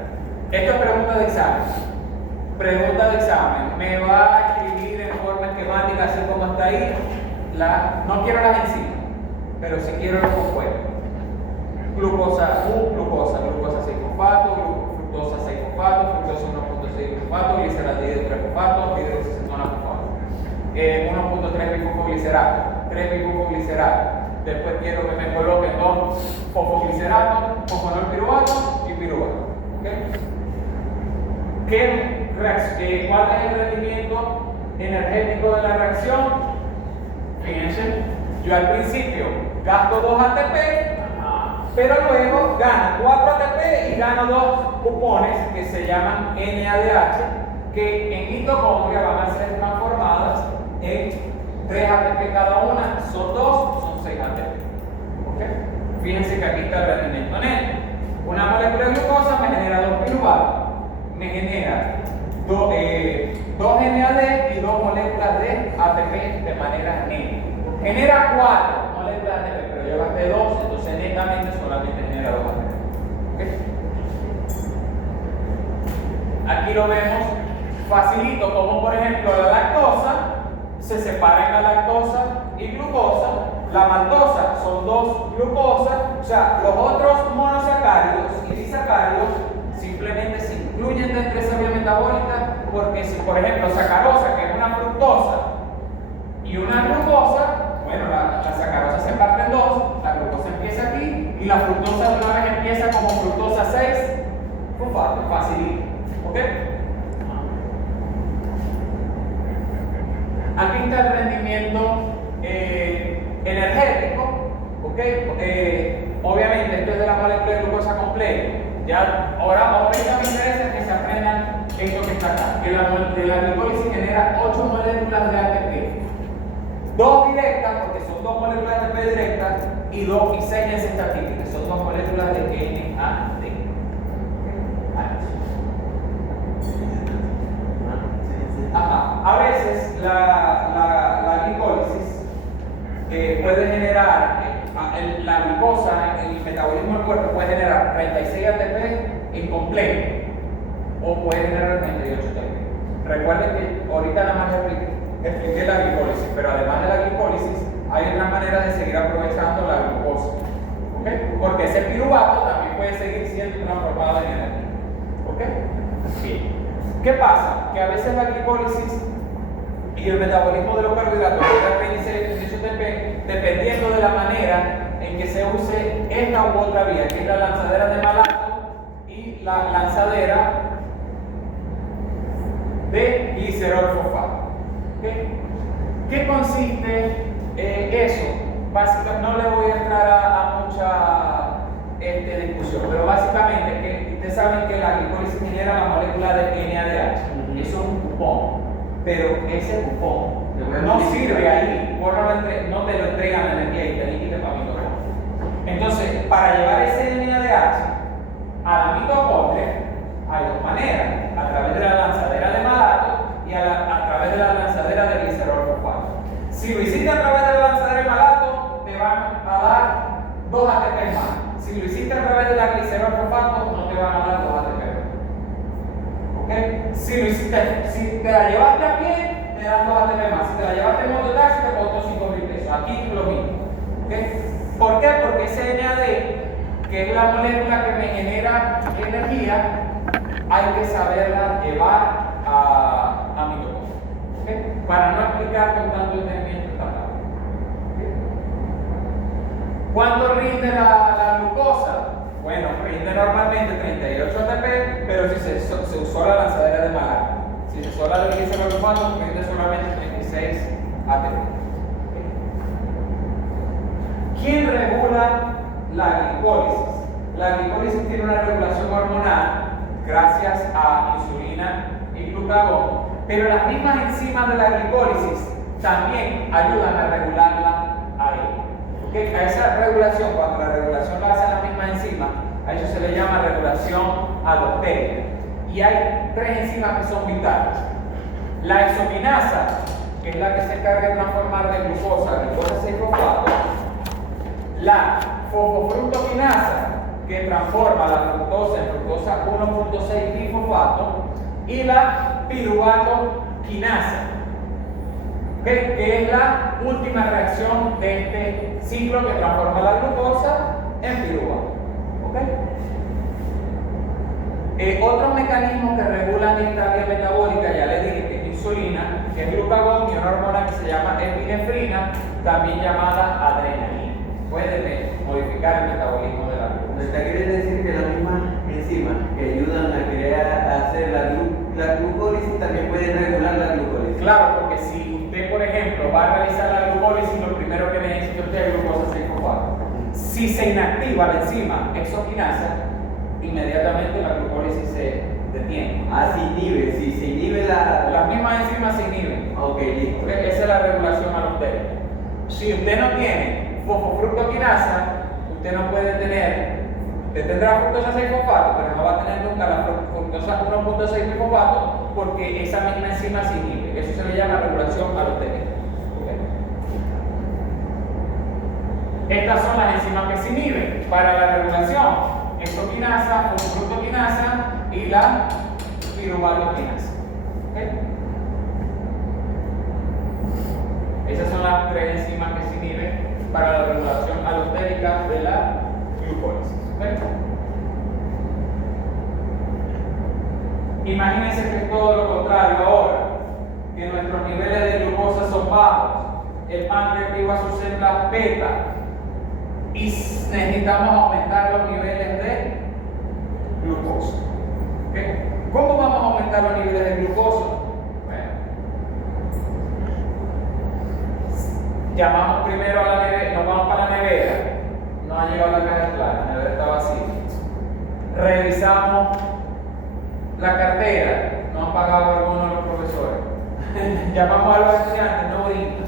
Esto es pregunta de examen. Pregunta de examen. Me va a escribir en forma esquemática, así como está ahí. No quiero las enzimas, pero sí quiero los compuestos. Glucosa 6-fosfato, fructosa 6-fosfato, fructosa 1,6 disulfato, gliceraldehído 3-fosfato, hidroxicetona fosfato. 1.3 bifosfoglicerato, 3 bifosfoglicerato. Después quiero que me coloquen 2 fosfogliceratos, fosfonol piruvato y piruvato. ¿Okay? ¿Cuál es el rendimiento energético de la reacción? Fíjense, yo al principio gasto 2 ATP, pero luego gano 4 ATP y gano 2 cupones que se llaman NADH, que en mitocondria van a ser transformadas en 3 ATP cada una, son 2, son 6 ATP. ¿Okay? Fíjense que aquí está el rendimiento neto. Una molécula de glucosa me genera 2 piruvatos, me genera 2 NAD y 2 moléculas de ATP de manera neta. Genera 4 moléculas de ATP, pero yo gasté 2, entonces netamente solamente genera 2 ATP. ¿Okay? Aquí lo vemos facilito, como por ejemplo la lactosa se separa en la lactosa y glucosa. La maltosa son 2 glucosas, o sea, los otros monosacáridos y disacáridos simplemente se incluyen dentro de esa vía metabólica, porque si por ejemplo sacarosa, que es una fructosa y una glucosa, bueno, la sacarosa se parte en 2, la glucosa empieza aquí y la fructosa de una vez empieza como fructosa 6, fosfato, facilito. ¿Ok? Aquí está el rendimiento energético. ¿Ok? Obviamente esto es de la molécula de glucosa completa. Ya, ahora me interesa que se aprendan esto que está acá, que la glicólisis genera 8 moléculas de ATP. 2 directas, porque son 2 moléculas de ATP directas, y 6 encestatívicas, que son 2 moléculas de NAD. A veces la glicólisis puede generar, la glucosa, el metabolismo del cuerpo puede generar 36 ATP incompleto o puede generar 38 ATP. Recuerden que ahorita nada más expliqué la glicólisis, pero además de la glicólisis hay otra manera de seguir aprovechando la glucosa. ¿Okay? Porque ese piruvato también puede seguir siendo transformado en energía. ¿Ok? Bien. ¿Qué pasa? Que a veces la glicólisis y el metabolismo de los carbohidratos dependiendo de la manera en que se use esta u otra vía, que es la lanzadera de malato y la lanzadera de glicerol fosfato. ¿Okay? ¿Qué consiste eso? Básicamente, no le voy a entrar a mucha discusión, pero básicamente que ustedes saben que la glicólisis genera la molécula de NADH. Eso es un cupón, pero ese cupón no sirve ahí, no te lo entregan la energía y te líquide para mitocondria. Entonces, para llevar ese NADH a la mitocondria hay 2 maneras: a través de la lanzadera de malato y a través de la lanzadera de glicerol fosfato. Si lo hiciste a través de la lanzadera de malato, te van a dar 2 ATP más. Si lo hiciste a través de la glicerol fosfato, no te van a dar 2 ATP. ¿Okay? Si te la llevaste a pie, te dan 2 ATP más. Si te la llevaste en mototaxi, te costó 5.000 pesos. Aquí lo mismo. ¿Okay? ¿Por qué? Porque ese NAD, que es la molécula que me genera energía, hay que saberla llevar a mitocondria. ¿Okay? Para no explicar con tanto entendimiento esta parte. ¿Okay? ¿Cuánto rinde la glucosa? Bueno, rinde normalmente 38 ATP, pero si se usó la lanzadera de malato. Si se usó la de glicerol fosfato, rinde solamente 36 ATP. ¿Quién regula la glicólisis? La glicólisis tiene una regulación hormonal gracias a insulina y glucagón, pero las mismas enzimas de la glicólisis también ayudan a regularla a ella. ¿Okay? A esa regulación, cuando la regulación la hacen las mismas enzimas, a eso se le llama regulación alostérica. Y hay 3 enzimas que son vitales. La isoquinasa, que es la que se encarga de transformar de glucosa a glucosa 6-fosfato. La fosfofructoquinasa, que transforma la fructosa en fructosa 1.6 bifosfato. Y la piruvatoquinasa, que es la última reacción de este ciclo que transforma la glucosa en piruvato. ¿Okay? Otros mecanismos que regulan esta vía metabólica, ya les dije que es insulina, que es glucagón y una hormona que se llama epinefrina, también llamada adrenalina. Puede modificar el metabolismo de la glucosa. ¿Me quiere decir que las mismas enzimas que ayudan a hacer la glucólisis también pueden regular la glucólisis? Claro, porque si usted, por ejemplo, va a realizar la glucólisis, lo primero que necesita usted es glucosa 6-fosfato. Si se inactiva la enzima exoquinasa, inmediatamente la glucólisis se detiene. Ah, se inhibe, si se inhibe Las mismas enzimas se inhiben. Ok, listo. Porque esa es la regulación alostérica. Si usted no tiene fosfofructoquinasa, usted no puede tener, usted tendrá fructosa 6-fosfato, pero no va a tener nunca la fructosa 1.6-fosfato porque esa misma enzima se inhibe. Eso se le llama regulación alostérica. Estas son las enzimas que se inhiben para la regulación: exoquinasa, fosfofructoquinasa y la piruvaroquinasa. ¿Okay? Esas son las tres enzimas que se inhiben para la regulación alostérica de la glucólisis. ¿Okay? Imagínense que es todo lo contrario ahora, que nuestros niveles de glucosa son bajos, el páncreas activa sus células beta y necesitamos aumentar los niveles de glucosa. ¿Okay? ¿Cómo vamos a aumentar los niveles de glucosa? Bueno, llamamos primero a la nevera, nos vamos para la nevera, no ha llegado la caja clara, la nevera está vacía. Revisamos la cartera, no han pagado algunos de los profesores. Llamamos a los estudiantes, no brincan.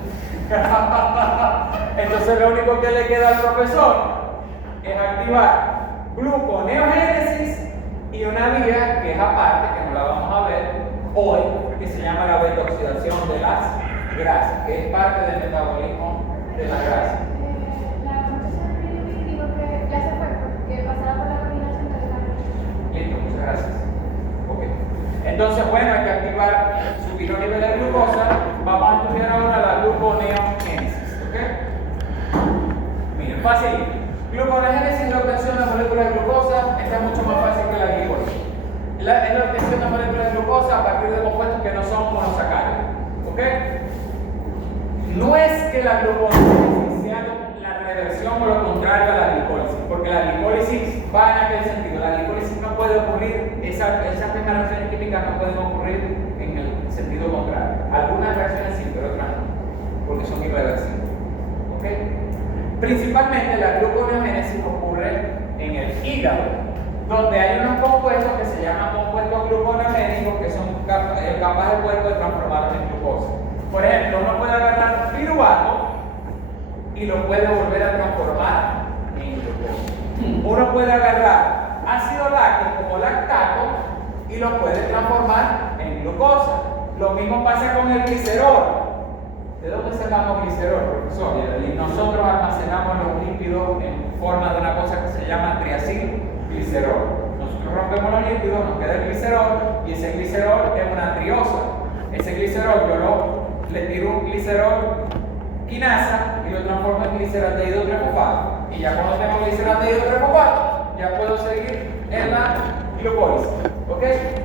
Entonces lo único que le queda al profesor es activar gluconeogénesis y una vía que es aparte, que no la vamos a ver hoy, que se llama la beta-oxidación de las grasas, que es parte del metabolismo de la grasa. La profesora dijo que ya se fue porque pasaba por la coordinación de la. Listo, muchas gracias. Okay. Entonces, bueno, hay que activar subir los niveles de glucosa. Vamos a estudiar ahora la gluconeogénesis. ¿Ok? Miren, fácil. Gluconeogénesis es la obtención de moléculas de glucosa. Esta es mucho más fácil que la glicólisis. Es la obtención de moléculas de glucosa a partir de compuestos que no son monosacáridos. ¿Ok? No es que la gluconeogénesis sea la reversión o lo contrario a la glicólisis, porque la glicólisis va en aquel sentido. La glicólisis no puede ocurrir, esas mismas reacciones químicas no pueden ocurrir en el sentido contrario. Algunas reacciones sí, pero otras no, porque son irreversibles. ¿Ok? Principalmente la gluconeogénesis ocurre en el hígado, donde hay unos compuestos que se llaman compuestos gluconeogénicos que son capaces del cuerpo de transformarlos en glucosa. Por ejemplo, uno puede agarrar piruvato y lo puede volver a transformar en glucosa. Uno puede agarrar ácido láctico como lactato y lo puede transformar en glucosa. Lo mismo pasa con el glicerol. ¿De dónde sacamos glicerol, profesor? Nosotros almacenamos los lípidos en forma de una cosa que se llama triacilglicerol. Nosotros rompemos los lípidos, nos queda el glicerol y ese glicerol es una triosa. Ese glicerol yo le tiro un glicerol quinasa y lo transformo en gliceraldehído trifosfato. Y ya cuando tengo gliceraldehído trifosfato, ya puedo seguir en la glucólisis. ¿Ok?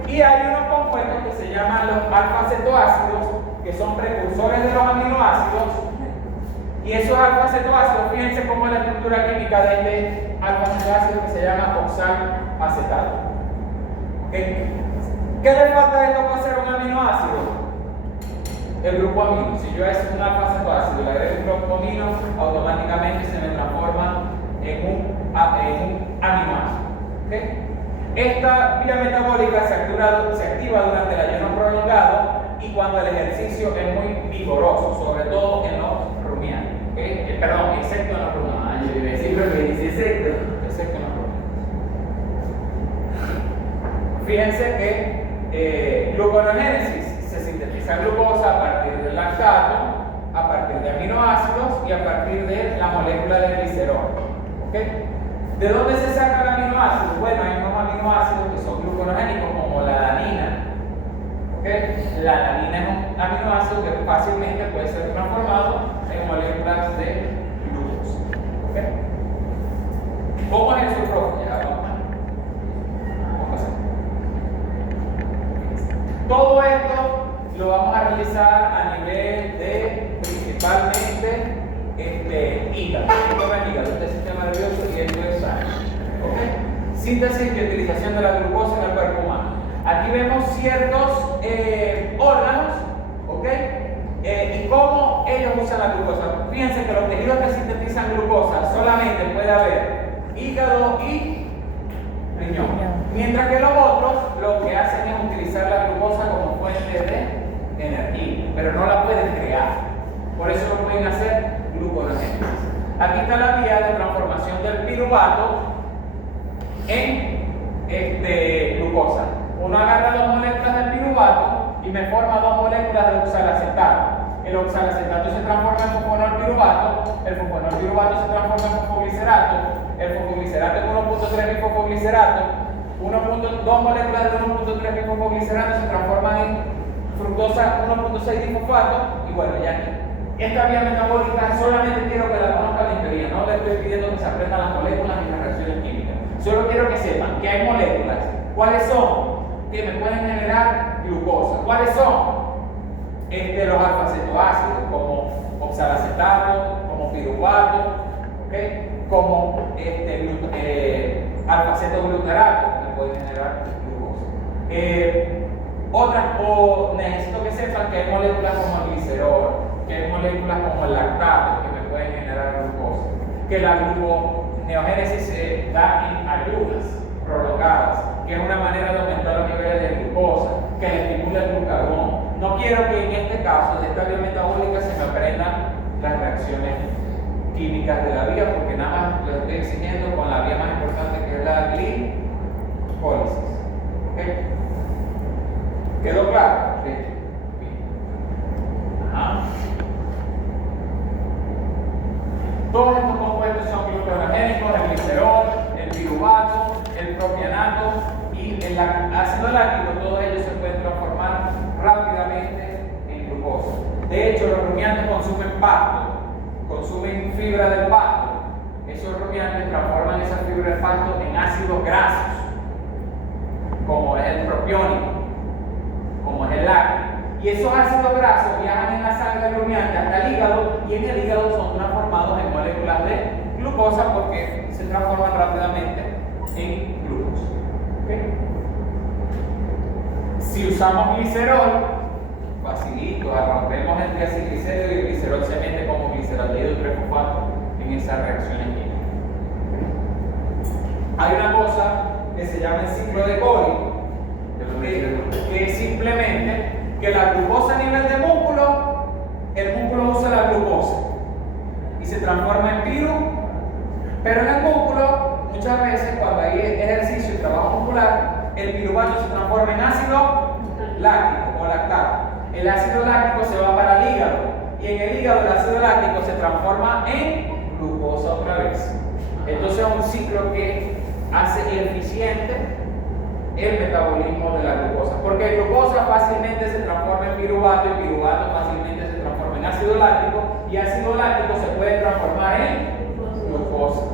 Y hay unos compuestos que se llaman los alfa-cetoácidos, que son precursores de los aminoácidos. Y esos alfa-cetoácidos, fíjense cómo es la estructura química de este alfa-cetoácido que se llama oxalacetato. ¿Ok? ¿Qué le falta a esto para hacer un aminoácido? El grupo amino. Si yo es un alfa-cetoácido y le agrego un grupo amino, automáticamente se me transforma en un aminoácido. ¿Okay? Esta vía metabólica se activa durante el ayuno prolongado y cuando el ejercicio es muy vigoroso, sobre todo en los rumiantes. ¿Okay? Perdón, excepto en los rumiantes. Yo iba a decir lo que dice Excepto en los rumiantes. Fíjense que gluconeogénesis se sintetiza glucosa a partir del lactato, a partir de aminoácidos y a partir de la molécula de glicerol. ¿Okay? ¿De dónde se saca el aminoácido? Bueno, hay unos aminoácidos que son gluconeogénicos como la alanina. ¿Okay? La alanina es un aminoácido que fácilmente puede ser transformado en moléculas de glucosa. ¿Okay? ¿Cómo es eso, profe? Ya vamos a pasar. hígado. Esto no es hígado, este es el sistema nervioso y esto es sangre. ¿Ok? Síntesis y utilización de la glucosa en el cuerpo humano. Aquí vemos ciertos órganos, ¿ok? Y cómo ellos usan la glucosa. Fíjense que los tejidos que sintetizan glucosa solamente puede haber hígado y riñón. Mientras que los otros lo que hacen es utilizar la glucosa como fuente de energía, pero no la pueden crear. Por eso no pueden hacer gluconeogénesis. Aquí está la vía de transformación del piruvato en glucosa. Uno agarra 2 moléculas del piruvato y me forma 2 moléculas de oxalacetato. El oxalacetato se transforma en fosfonolpiruvato, el fosfonolpiruvato se transforma en fosfoglicerato, el fosfoglicerato en 1.3 bifosfoglicerato, 2 moléculas de 1.3 bifosfoglicerato se transforman en fructosa 1.6 difosfato y bueno, ya aquí. Esta vía metabólica solamente quiero que la conozcan en teoría, no les estoy pidiendo que se aprendan las moléculas ni las reacciones químicas. Solo quiero que sepan que hay moléculas. ¿Cuáles son? Que me pueden generar glucosa. ¿Cuáles son? Los alfa-cetoácidos, como oxalacetato, como piruvato, ¿okay? Como alfa-cetoglutarato, que me pueden generar glucosa. Necesito que sepan que hay moléculas como el glicerol, que hay moléculas como el lactato que me pueden generar glucosa, que la gluconeogénesis se da en ayunas prolongadas, que es una manera de aumentar los niveles de glucosa, que le estimula el glucagón. No quiero que en este caso de esta vía metabólica se me aprendan las reacciones químicas de la vía, porque nada más lo estoy exigiendo con la vía más importante que es la glicólisis. ¿Okay? ¿Quedó claro? Sí. Ajá. Todos estos compuestos son gluconeogénicos, el glicerol, el piruvato, el propianato y el ácido láctico. Todos ellos se pueden transformar rápidamente en glucosa. De hecho, los rumiantes consumen pasto, consumen fibra del pasto. Esos rumiantes transforman esa fibra del pasto en ácidos grasos, como es el propiónico, como es el láctico. Y esos ácidos grasos viajan en la sangre del rumiante hasta el hígado y en el hígado son transformados en moléculas de glucosa porque se transforman rápidamente en glucosa. ¿Okay? Si usamos glicerol, facilito, rompemos el diacilglicérido y el glicerol se mete como gliceraldehído 3-fosfato en esas reacciones químicas. Hay una cosa que se llama el ciclo de Cori, que es simplemente que la glucosa a nivel de músculo, el músculo usa la glucosa y se transforma en piru, pero en el músculo muchas veces cuando hay ejercicio y trabajo muscular, el piruvato se transforma en ácido láctico o lactato. El ácido láctico se va para el hígado y en el hígado el ácido láctico se transforma en glucosa otra vez. Entonces es un ciclo que hace eficiente el metabolismo de la glucosa, porque glucosa fácilmente se transforma en piruvato y piruvato fácilmente se transforma en ácido láctico y ácido láctico se puede transformar en glucosa.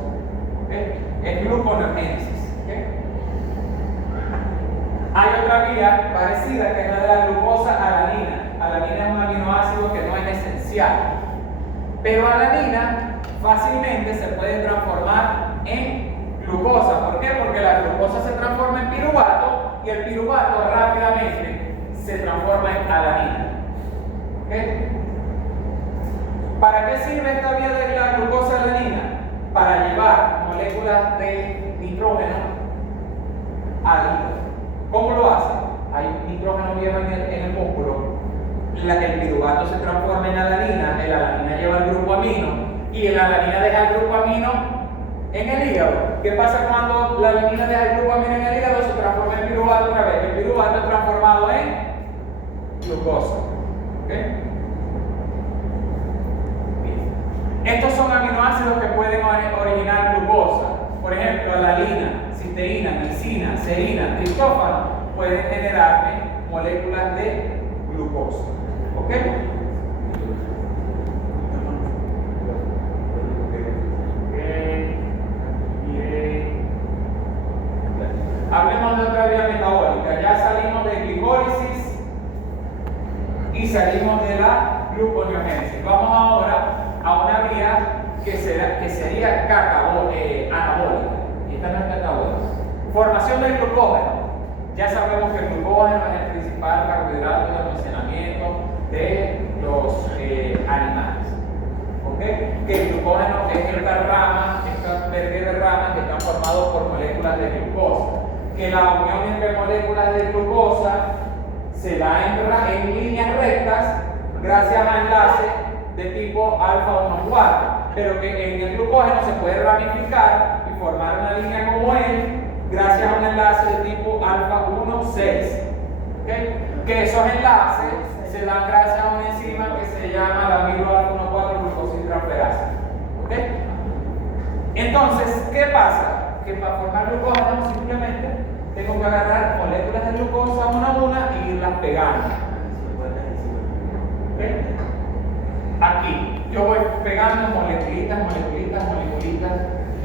¿Okay? Es gluconeogénesis. ¿Okay? Hay otra vía parecida que es la de la glucosa alanina. Alanina es un aminoácido que no es esencial, pero alanina fácilmente se puede transformar en glucosa. ¿Por qué? Porque la glucosa se transforma en piruvato y el piruvato rápidamente se transforma en alanina. ¿Okay? ¿Para qué sirve esta vía de la glucosa alanina? Para llevar moléculas de nitrógeno al hígado. ¿Cómo lo hace? Hay nitrógeno vivo en el músculo, el piruvato se transforma en alanina, el alanina lleva el grupo amino y el alanina deja el grupo amino en el hígado. ¿Qué pasa cuando la alanina deja el grupo amino en el hígado? Se transforma en piruvato otra vez. El piruvato es transformado en glucosa. ¿Okay? Estos son aminoácidos que pueden originar glucosa. Por ejemplo, alanina, cisteína, glicina, serina, triptófano pueden generarme moléculas de glucosa. ¿Ok? Hablemos de otra vía metabólica. Ya salimos de glicólisis y salimos de la gluconeogénesis. Vamos ahora a una vía que sería anabólica. Y esta no es catabólica. Formación del glucógeno. Ya sabemos que el glucógeno es el principal carbohidrato de almacenamiento de los animales. ¿Okay? Que el glucógeno es estas ramas, estas verdes de ramas que están formadas por moléculas de glucosa. Que la unión entre moléculas de glucosa se da en líneas rectas gracias a enlaces de tipo alfa 1,4, pero que en el glucógeno se puede ramificar y formar una línea como él gracias a un enlace de tipo alfa 1,6. ¿Okay? Que esos enlaces se dan gracias a una enzima que se llama la amilo alfa 1,4 glucosintransferasa. ¿Okay? Entonces, ¿qué pasa? Que para formar glucógeno simplemente tengo que agarrar moléculas de glucosa una a una y irlas pegando. ¿Okay? Aquí yo voy pegando moleculitas de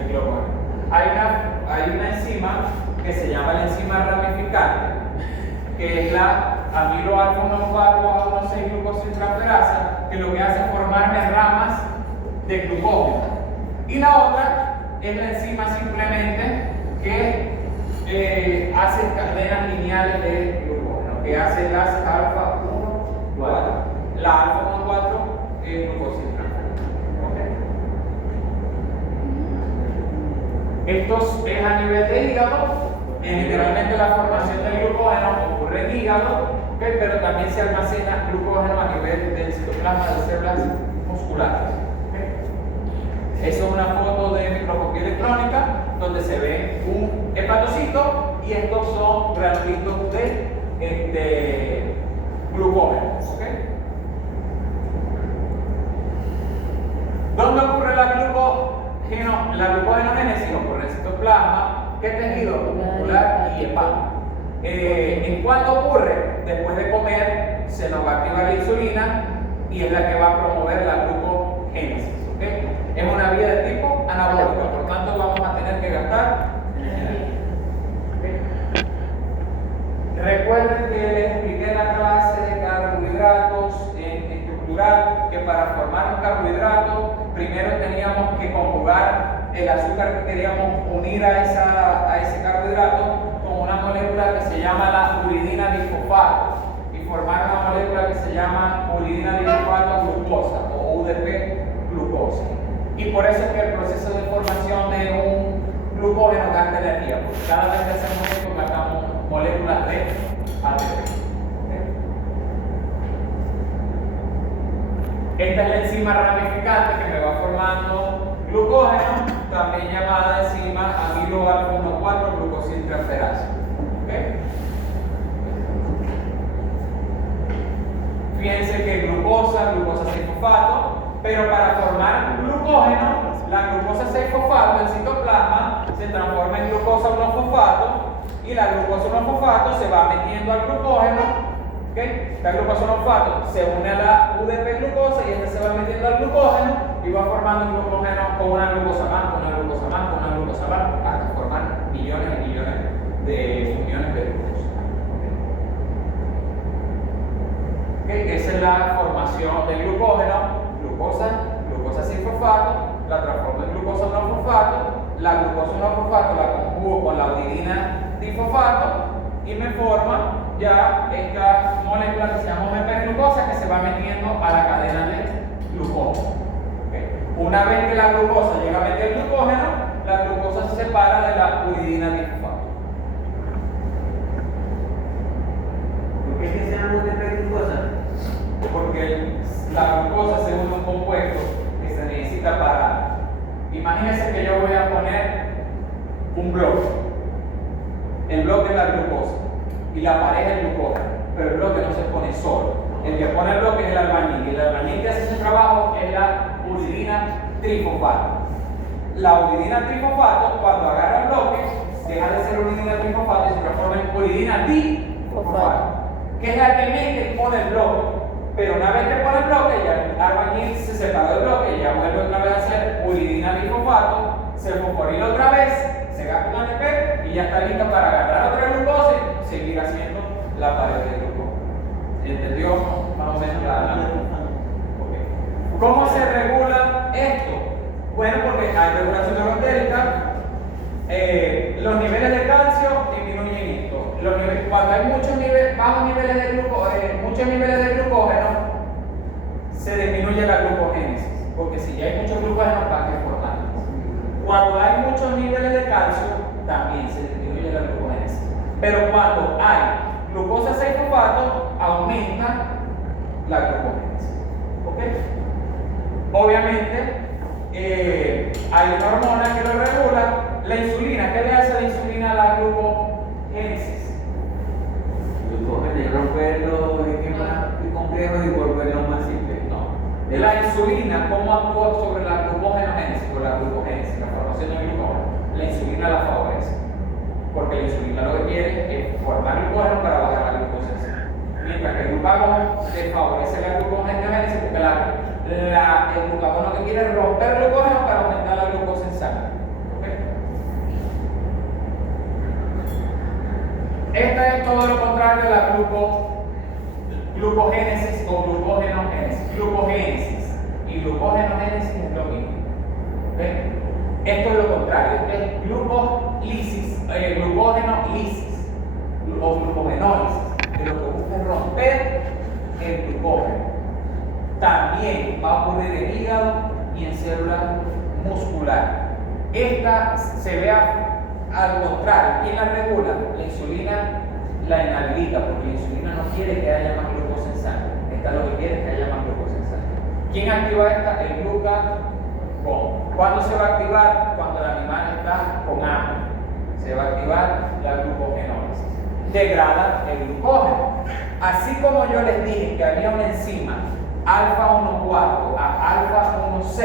glucógeno. Hay una enzima que se llama la enzima ramificante, que es la amilo alfa 1,4 1,6 glucosintransferasa, que lo que hace es formarme ramas de glucógeno. Y la otra es la enzima simplemente que hace cadenas lineales de glucógeno, que hace las alfa 1,4. La alfa 1,4 es glucosintransferasa. ¿Okay? Esto es a nivel de hígado. Generalmente la formación del glucógeno ocurre en hígado, ¿okay? Pero también se almacena glucógeno a nivel del citoplasma de células musculares. ¿Okay? Esa es una foto de microscopía electrónica donde se ve un hepatocito y estos son granulitos de glucógeno. ¿Okay? ¿Dónde ocurre la glucogenogénesis? Ocurre en el citoplasma. ¿Qué tejido? Muscular y hepático. ¿En cuándo ocurre? Después de comer se nos va a activar la insulina y es la que va a promover la glucogénesis. ¿Okay? Es una vía de tipo anabólica, por tanto vamos a tener que gastar energía. ¿Okay? Recuerden que les expliqué la clase de carbohidratos estructural, que para formar un carbohidrato primero teníamos que conjugar el azúcar que queríamos unir a ese carbohidrato con una molécula que se llama la uridina disfosfato y formar una molécula que se llama uridina disfosfato glucosa o UDP glucosa. Y por eso es que el proceso de formación de un glucógeno gasta energía, porque cada vez que hacemos esto gastamos moléculas de ATP. Esta es la enzima ramificante que me va formando glucógeno, también llamada enzima amilo alfa 1,4 glucosintransferasa. ¿Okay? Fíjense que glucosa 6-fosfato, pero para formar glucógeno, la glucosa 6-fosfato, el citoplasma, se transforma en glucosa 1-fosfato y la glucosa 1-fosfato se va metiendo al glucógeno. ¿Okay? La glucosa 1-fosfato se une a la UDP glucosa y esta se va metiendo al glucógeno y va formando un glucógeno con una glucosa más, con una glucosa más, con una glucosa más, hasta formar millones y millones de uniones de glucosa. ¿Okay? Esa es la formación del glucógeno, glucosa 6-fosfato, la transformo en glucosa 1-fosfato, la glucosa 1-fosfato la conjugo con la uridina difosfato y me forma ya esta molécula que se llama OMP-glucosa que se va metiendo a la cadena de glucógeno. ¿Okay? Una vez que la glucosa llega a meter glucógeno, la glucosa se separa de la uridina difosfato. ¿Por qué es que se llama OMP-glucosa? Porque la glucosa se une a un compuesto que se necesita para... Imagínense que yo voy a poner un bloque. El bloque es la glucosa y la pared es el glucógeno, pero el bloque no se pone solo. El que pone el bloque es el albañil y el albañil que hace ese trabajo es la uridina trifosfato. La uridina trifosfato, cuando agarra el bloque, deja de ser uridina trifosfato y se transforma en uridina difosfato, que es la que mete y pone el bloque. Pero una vez que pone el bloque, ya el albañil se separa del bloque y ya vuelve otra vez a hacer uridina difosfato, se fosforila otra vez, se gasta un ATP y ya está lista para agarrar otra glucosa y seguir haciendo la pared de glucógeno. ¿Entendió más o menos la? Okay. ¿Cómo se regula esto? Bueno, porque hay regulaciones cuando hay bajos niveles de muchos niveles de glucógeno, se disminuye la glucogénesis, porque si ya hay muchos glucógenos, ¿para qué formarlos? Cuando hay muchos niveles de calcio, también se disminuye la glucogénesis. Pero cuando hay glucosa 6-fosfato, aumenta la glucogénesis. ¿Ok? Obviamente, hay una hormona que lo regula, la insulina. ¿Qué le hace la insulina a la glucogénesis? Glucógeno y romper los esquemas complejos y volverlos más simples. No. La insulina, ¿cómo actúa sobre la glucogenogénesis o la glucogénesis, la formación de glucógeno? La insulina la favorece, porque la insulina lo que quiere es formar glucógeno para bajar la glucosa en sangre. Mientras que el glucagón desfavorece la glucogenogénesis porque el glucagón lo que quiere es romper glucógeno para aumentar la glucosa en sangre. ¿Okay? Esta es todo lo contrario de la glucogénesis o glucogenogénesis. Glucogénesis y glucogenogénesis es lo mismo. ¿Okay? Esto es lo contrario, esto es glucógenolisis o glucogenólisis, que lo que busca es romper el glucógeno. También va a ocurrir en hígado y en célula muscular. Esta se ve al contrario. ¿Quién la regula? La insulina la inhabilita, porque la insulina no quiere que haya más glucosa en sangre. Esta lo que quiere es que haya más glucosa en sangre. ¿Quién activa esta? El glucagón. ¿Cuándo se va a activar? Cuando el animal está con hambre. Se va a activar la glucogenólisis. Degrada el glucógeno. Así como yo les dije que había una enzima alfa 1,4 a alfa 1,6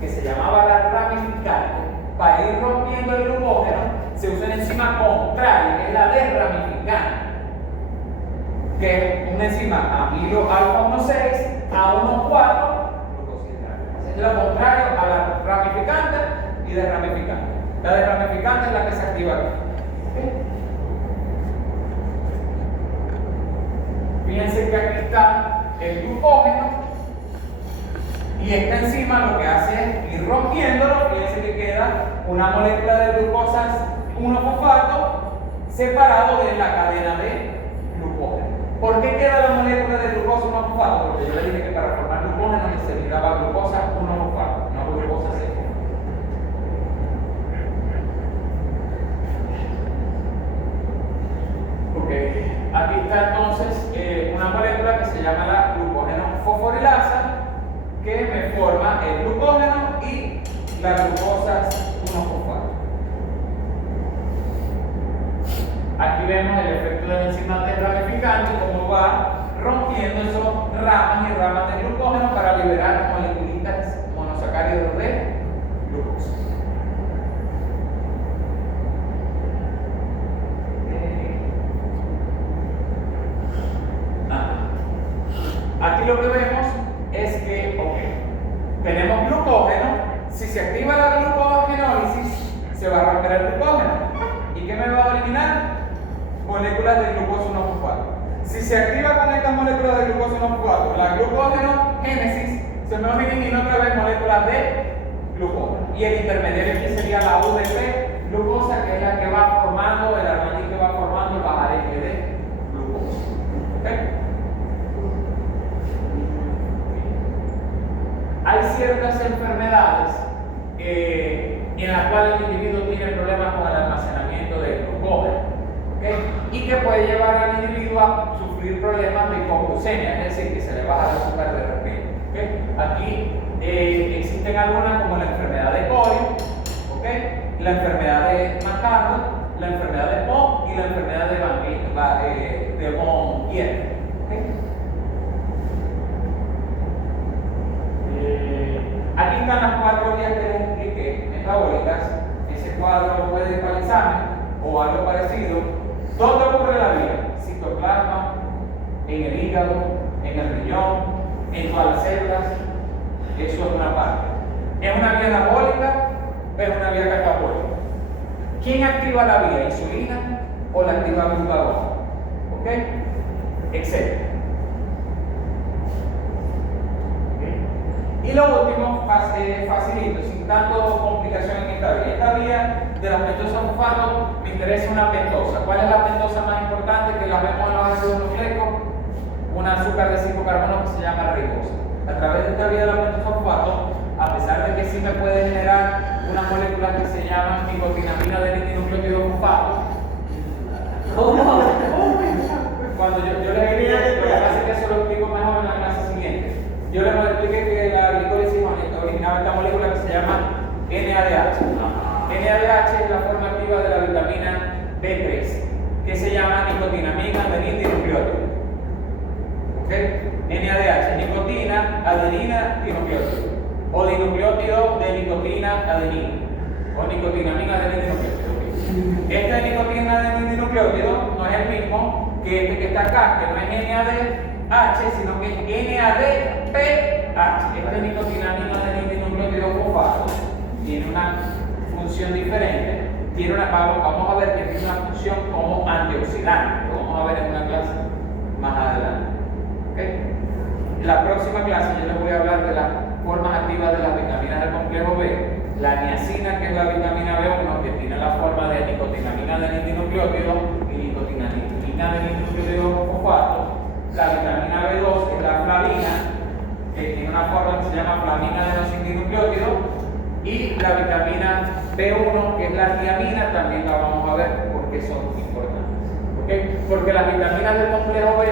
que se llamaba la ramificante, para ir rompiendo el glucógeno se usa una enzima contraria, que es la desramificante, que es una enzima amilo alfa 1,6 a 1,4 glucosidrato. Es lo contrario a la ramificante y desramificante. La desramificante es la que se activa aquí. ¿Okay? Fíjense que aquí está el glucógeno y esta enzima lo que hace es ir rompiéndolo. Fíjense que queda una molécula de glucosa 1-fosfato separado de la cadena de glucógeno. ¿Por qué queda la molécula de glucosa 1-fosfato? Porque yo le dije que para formar glucógeno necesitaba glucosa 1-fosfato, no glucosa 6. Ok, aquí está entonces una molécula que se llama la glucógeno fosforilasa, que me forma el glucógeno y la glucosa 1-fosfato. Aquí vemos el efecto de la enzima desramificante, cómo va rompiendo esos ramas y ramas de glucógeno para liberar moleculitas monosacáridos de glucosa. Aquí lo que vemos es que, tenemos glucógeno. Si se activa la glucogenólisis, se va a romper el glucógeno. ¿Y qué me va a eliminar? Moléculas de glucosa 1-fosfato. Si se activa con estas moléculas de glucosa 1-fosfato, la glucogenogénesis, se me elimina otra vez moléculas de glucógeno. Y el intermediario aquí sería la UDP glucosa, que es la que va formando, el armazón que va formando el bajarete de glucosa. ¿Okay? Hay ciertas enfermedades en las cuales el individuo tiene problemas con el almacenamiento de glucógeno, ¿okay? Y que puede llevar al individuo a sufrir problemas de hipoglucemia, es decir, que se le baja el azúcar de repente. ¿Okay? Aquí existen algunas como la enfermedad de Cory, ¿okay? La enfermedad de McArdle, la enfermedad de Poe y la enfermedad de von Wiener. ¿Okay? Aquí están las 4 vías que les expliqué, metabólicas. Ese cuadro lo puede ir para el examen o algo parecido. ¿Dónde ocurre la vía? Citoplasma, en el hígado, en el riñón, en todas las células. Eso es una parte. ¿Es una vía anabólica o es una vía catabólica? ¿Quién activa la vía? ¿Insulina o la activa glucagón? ¿Ok? Etcétera. Y lo último, facilito, sin tanto complicación en esta vía. Esta vía de la pentosa fosfato me interesa una pentosa. ¿Cuál es la pentosa más importante? importante que las vemos en los ácidos nucleicos, un azúcar de 5 carbonos que se llama ribosa. A través de esta vía del pentosfosfato, a pesar de que sí me puede generar unas moléculas que se llaman nicotinamina adenina-dinucleótido fosfato. Cuando yo les expliqué, lo que pasa es que eso lo explico mejor en la clase siguiente. Yo les expliqué que la glicólisis originaba esta molécula que se llama NADH. NADH es la forma activa de la vitamina B3, que se llama nicotinamina adenina-dinucleótido. ¿Ok? NADH, nicotina, adenina, dinucleótido. O dinucleótido de nicotina, adenina. O nicotinamina, adenina, dinucleótido. Este nicotina, adenina, dinucleótido no es el mismo que este que está acá, que no es NADH, sino que es NADPH. Este nicotinamina, adenina, dinucleótido fosfato tiene una función diferente. Vamos a ver que tiene una función como antioxidante. Lo vamos a ver en una clase más adelante. ¿Okay? En la próxima clase yo les voy a hablar de las formas activas de las vitaminas del complejo B. La niacina, que es la vitamina B1, que tiene la forma de nicotinamina adenina-dinucleótido y nicotinamina adenina-dinucleótido fosfato. La vitamina B2, que es la flavina, que tiene una forma que se llama flavina adenosine-dinucleótido. Y la vitamina B1, que es la tiamina, también la vamos a ver porque son importantes. ¿Okay? Porque las vitaminas del complejo B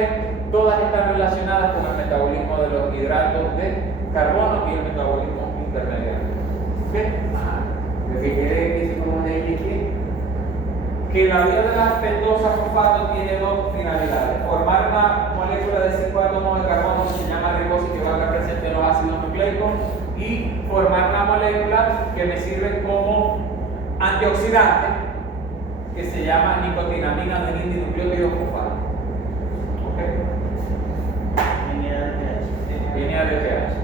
todas están relacionadas con el metabolismo de los hidratos de carbono y el metabolismo intermediario. ¿Okay? Lo que quiere decir como una IgG. Que la vía de la pentosa fosfato tiene dos finalidades: formar una molécula de 5 átomos de carbono que se llama ribosa, que va a estar presente en los ácidos nucleicos, y formar una molécula que me sirve como antioxidante que se llama nicotinamina adenina-dinucleótido fosfato. ¿Ok? NADPH.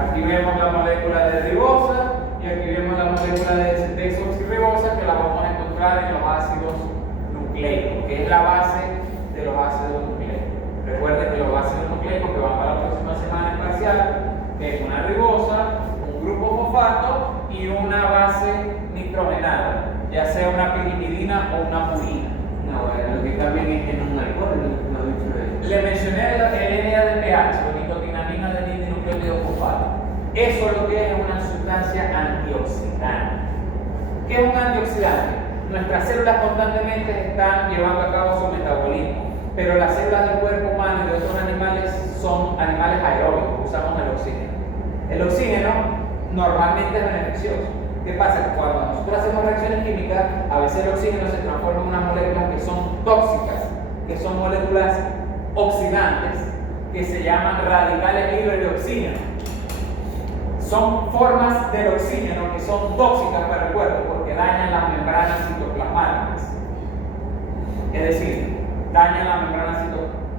Aquí vemos la molécula de ribosa y aquí vemos la molécula de desoxirribosa, que la vamos a encontrar en los ácidos nucleicos, que es la base de los ácidos nucleicos. Recuerden que los ácidos nucleicos que van para la próxima semana en parcial es una ribosa, un grupo fosfato y una base nitrogenada, ya sea una pirimidina o una purina. No, lo que cambian es que no es un alcohol, no he dicho eso. Le mencioné el NADPH, o nicotinamina adenina-dinucleótido fosfato. Eso lo que es una sustancia antioxidante. ¿Qué es un antioxidante? Nuestras células constantemente están llevando a cabo su metabolismo, pero las células del cuerpo humano y de otros animales son animales aeróbicos, usamos el oxígeno. El oxígeno normalmente es beneficioso. ¿Qué pasa? Que cuando nosotros hacemos reacciones químicas, a veces el oxígeno se transforma en unas moléculas que son tóxicas, que son moléculas oxidantes, que se llaman radicales libres de oxígeno. Son formas del oxígeno que son tóxicas para el cuerpo porque dañan las membranas citoplasmáticas. Es decir, dañan la membrana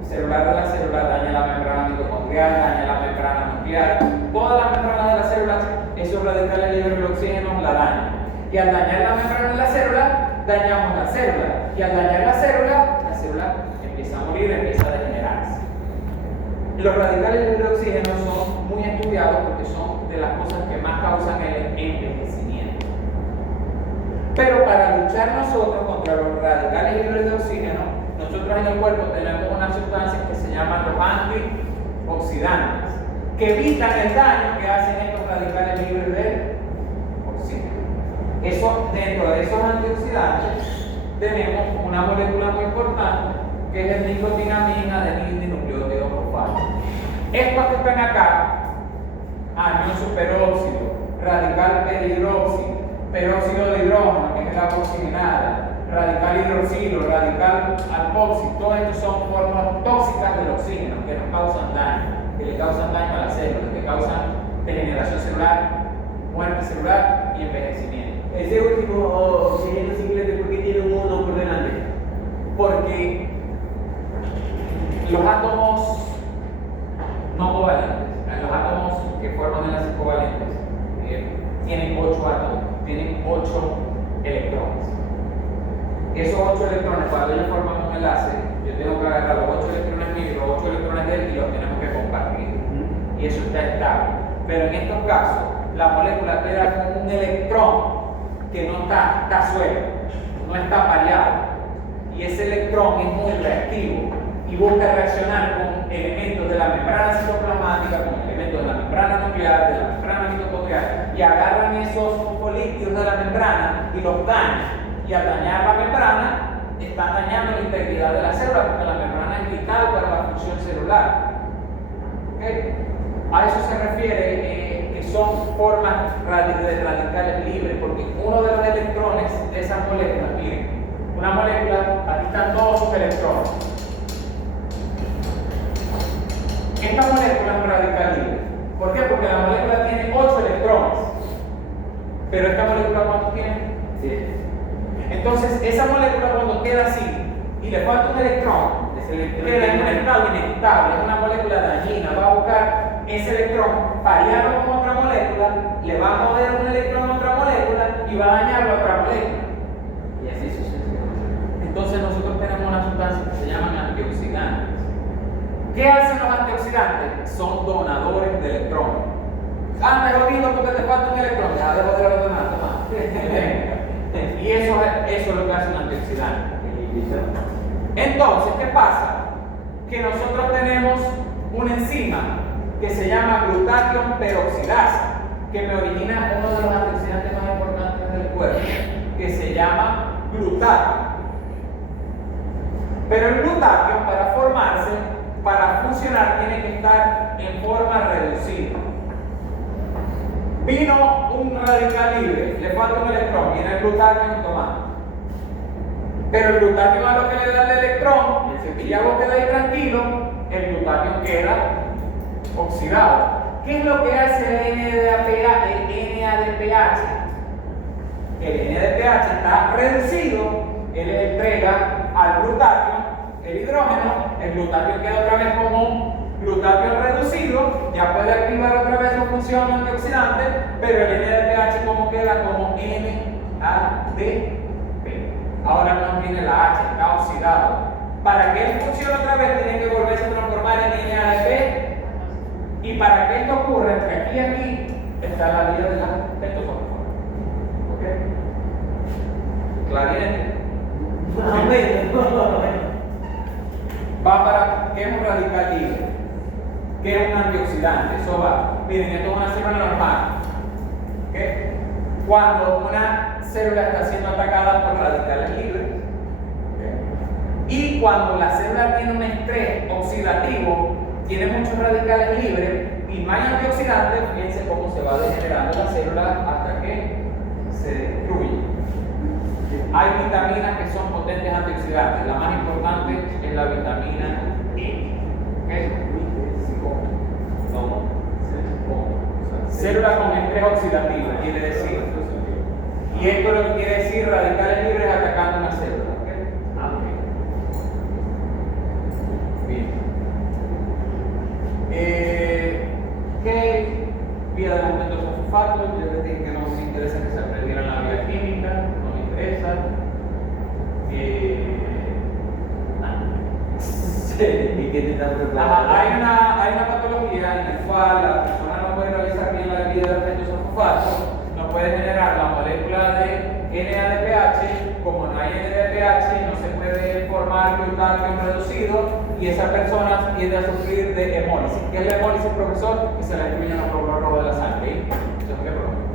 celular de la célula, dañan la membrana mitocondrial, dañan la membrana nuclear. Todas las membranas de la célula, esos radicales libres de oxígeno la dañan. Y al dañar la membrana de la célula, dañamos la célula. Y al dañar la célula empieza a morir, empieza a degenerarse. Los radicales libres de oxígeno son muy estudiados porque son de las cosas que más causan el envejecimiento. Pero para luchar nosotros contra los radicales libres de oxígeno, nosotros en el cuerpo tenemos unas sustancias que se llaman los antioxidantes, que evitan el daño que hacen estos radicales libres de oxígeno. Dentro de esos antioxidantes tenemos una molécula muy importante que es el nicotinamina adenina-dinucleótido fosfato. Estos que están acá, anión superóxido, radical perhidróxido, peróxido de hidrógeno, que es el agua oxigenada, radical hidroxilo, radical alcoxil, todos estos son formas tóxicas del oxígeno que nos causan daño, que le causan daño a las células, que causan degeneración celular, muerte celular y envejecimiento. Ese último oxígeno simplemente porque tiene un 1 por delante. Porque los átomos no covalentes, los átomos que forman enlaces covalentes, tienen 8 átomos, tienen 8 electrones. Esos 8 electrones, cuando ellos forman un enlace, yo tengo que agarrar los 8 electrones míos y los 8 electrones de él y los tenemos que compartir. Y eso está estable. Pero en estos casos, la molécula queda con un electrón que no está suelto, no está pareado. y ese electrón es muy reactivo y busca reaccionar con elementos de la membrana citoplasmática, con elementos de la membrana nuclear, de la membrana mitocondrial, y agarran esos fosfolípidos de la membrana y los dañan. Y al dañar la membrana, están dañando la integridad de la célula, porque la membrana es vital para la función celular. ¿Okay? A eso se refiere que son formas de radicales libres, porque uno de los electrones de esas moléculas, miren, una molécula, aquí están todos sus electrones. Esta molécula es un radical libre. ¿Por qué? Porque la molécula tiene 8 electrones. Pero esta molécula, ¿cuántos tiene? 7. Entonces, esa molécula cuando queda así y le falta un electrón, queda en un estado inestable, es una molécula dañina, va a buscar ese electrón, parearlo con otra molécula, le va a mover un electrón a otra molécula y va a dañar la otra molécula. Y así sucesivamente. Entonces nosotros tenemos una sustancia que se llaman antioxidantes. ¿Qué hacen los antioxidantes? Son donadores de electrones. Ah, me jodido porque te falta un electrón. Ya, dejo de donar, toma. Y eso es lo que hace un antioxidante. Entonces, ¿qué pasa? Que nosotros tenemos una enzima que se llama glutatión peroxidasa, que me origina uno de los antioxidantes más importantes del cuerpo, que se llama glutatión. Pero el glutatión, para formarse, para funcionar, tiene que estar en forma reducida. Vino un radical libre, le falta un electrón, viene el glutatión, toma. Pero el glutatión a lo que le da el electrón, y ya vos quedáis tranquilo, el glutatión queda oxidado. ¿Qué es lo que hace el NADPH? El NADPH está reducido, él le entrega al glutatión el hidrógeno, el glutatión queda otra vez como glutatión reducido, ya puede activar otra vez su función antioxidante, pero el NADPH como queda como NADP. Ahora no tiene la H, está oxidado. Para que él funcione otra vez, tiene que volverse a transformar en NADP. Y para que esto ocurra, entre aquí y aquí, está la vía de la pentosofosfora. ¿Ok? ¿Clariente? Va para, ¿qué es un radical libre? ¿Qué es un antioxidante? Eso va. Miren, esto es una célula normal. ¿Ok? Cuando una célula está siendo atacada por radicales libres, ¿okay? Y cuando la célula tiene un estrés oxidativo, tiene muchos radicales libres y no hay antioxidantes, fíjense cómo se va degenerando la célula hasta que se destruye. Hay vitaminas que son potentes antioxidantes, la más importante es la vitamina E. ¿Okay? Célula con estrés oxidativo, quiere decir. Y esto es lo que quiere decir radicales libres atacando una célula. ¿Okay? Bien. ¿Qué vía de los pentosofosfatos? Yo les dije que no me interesa que se aprendieran la vía química, no me interesa. ¿Y qué te están preparando? Hay una patología en la cual la persona no puede realizar bien la vía de los pentosofosfatos, no puede generar la molécula de NADPH, como no hay NADPH, no se puede formar glutatión reducido y esa persona tiende a sufrir de hemólisis. ¿Qué es la hemólisis, profesor? Que se le destruyen los glóbulos rojos de la sangre. ¿Eso es qué problema?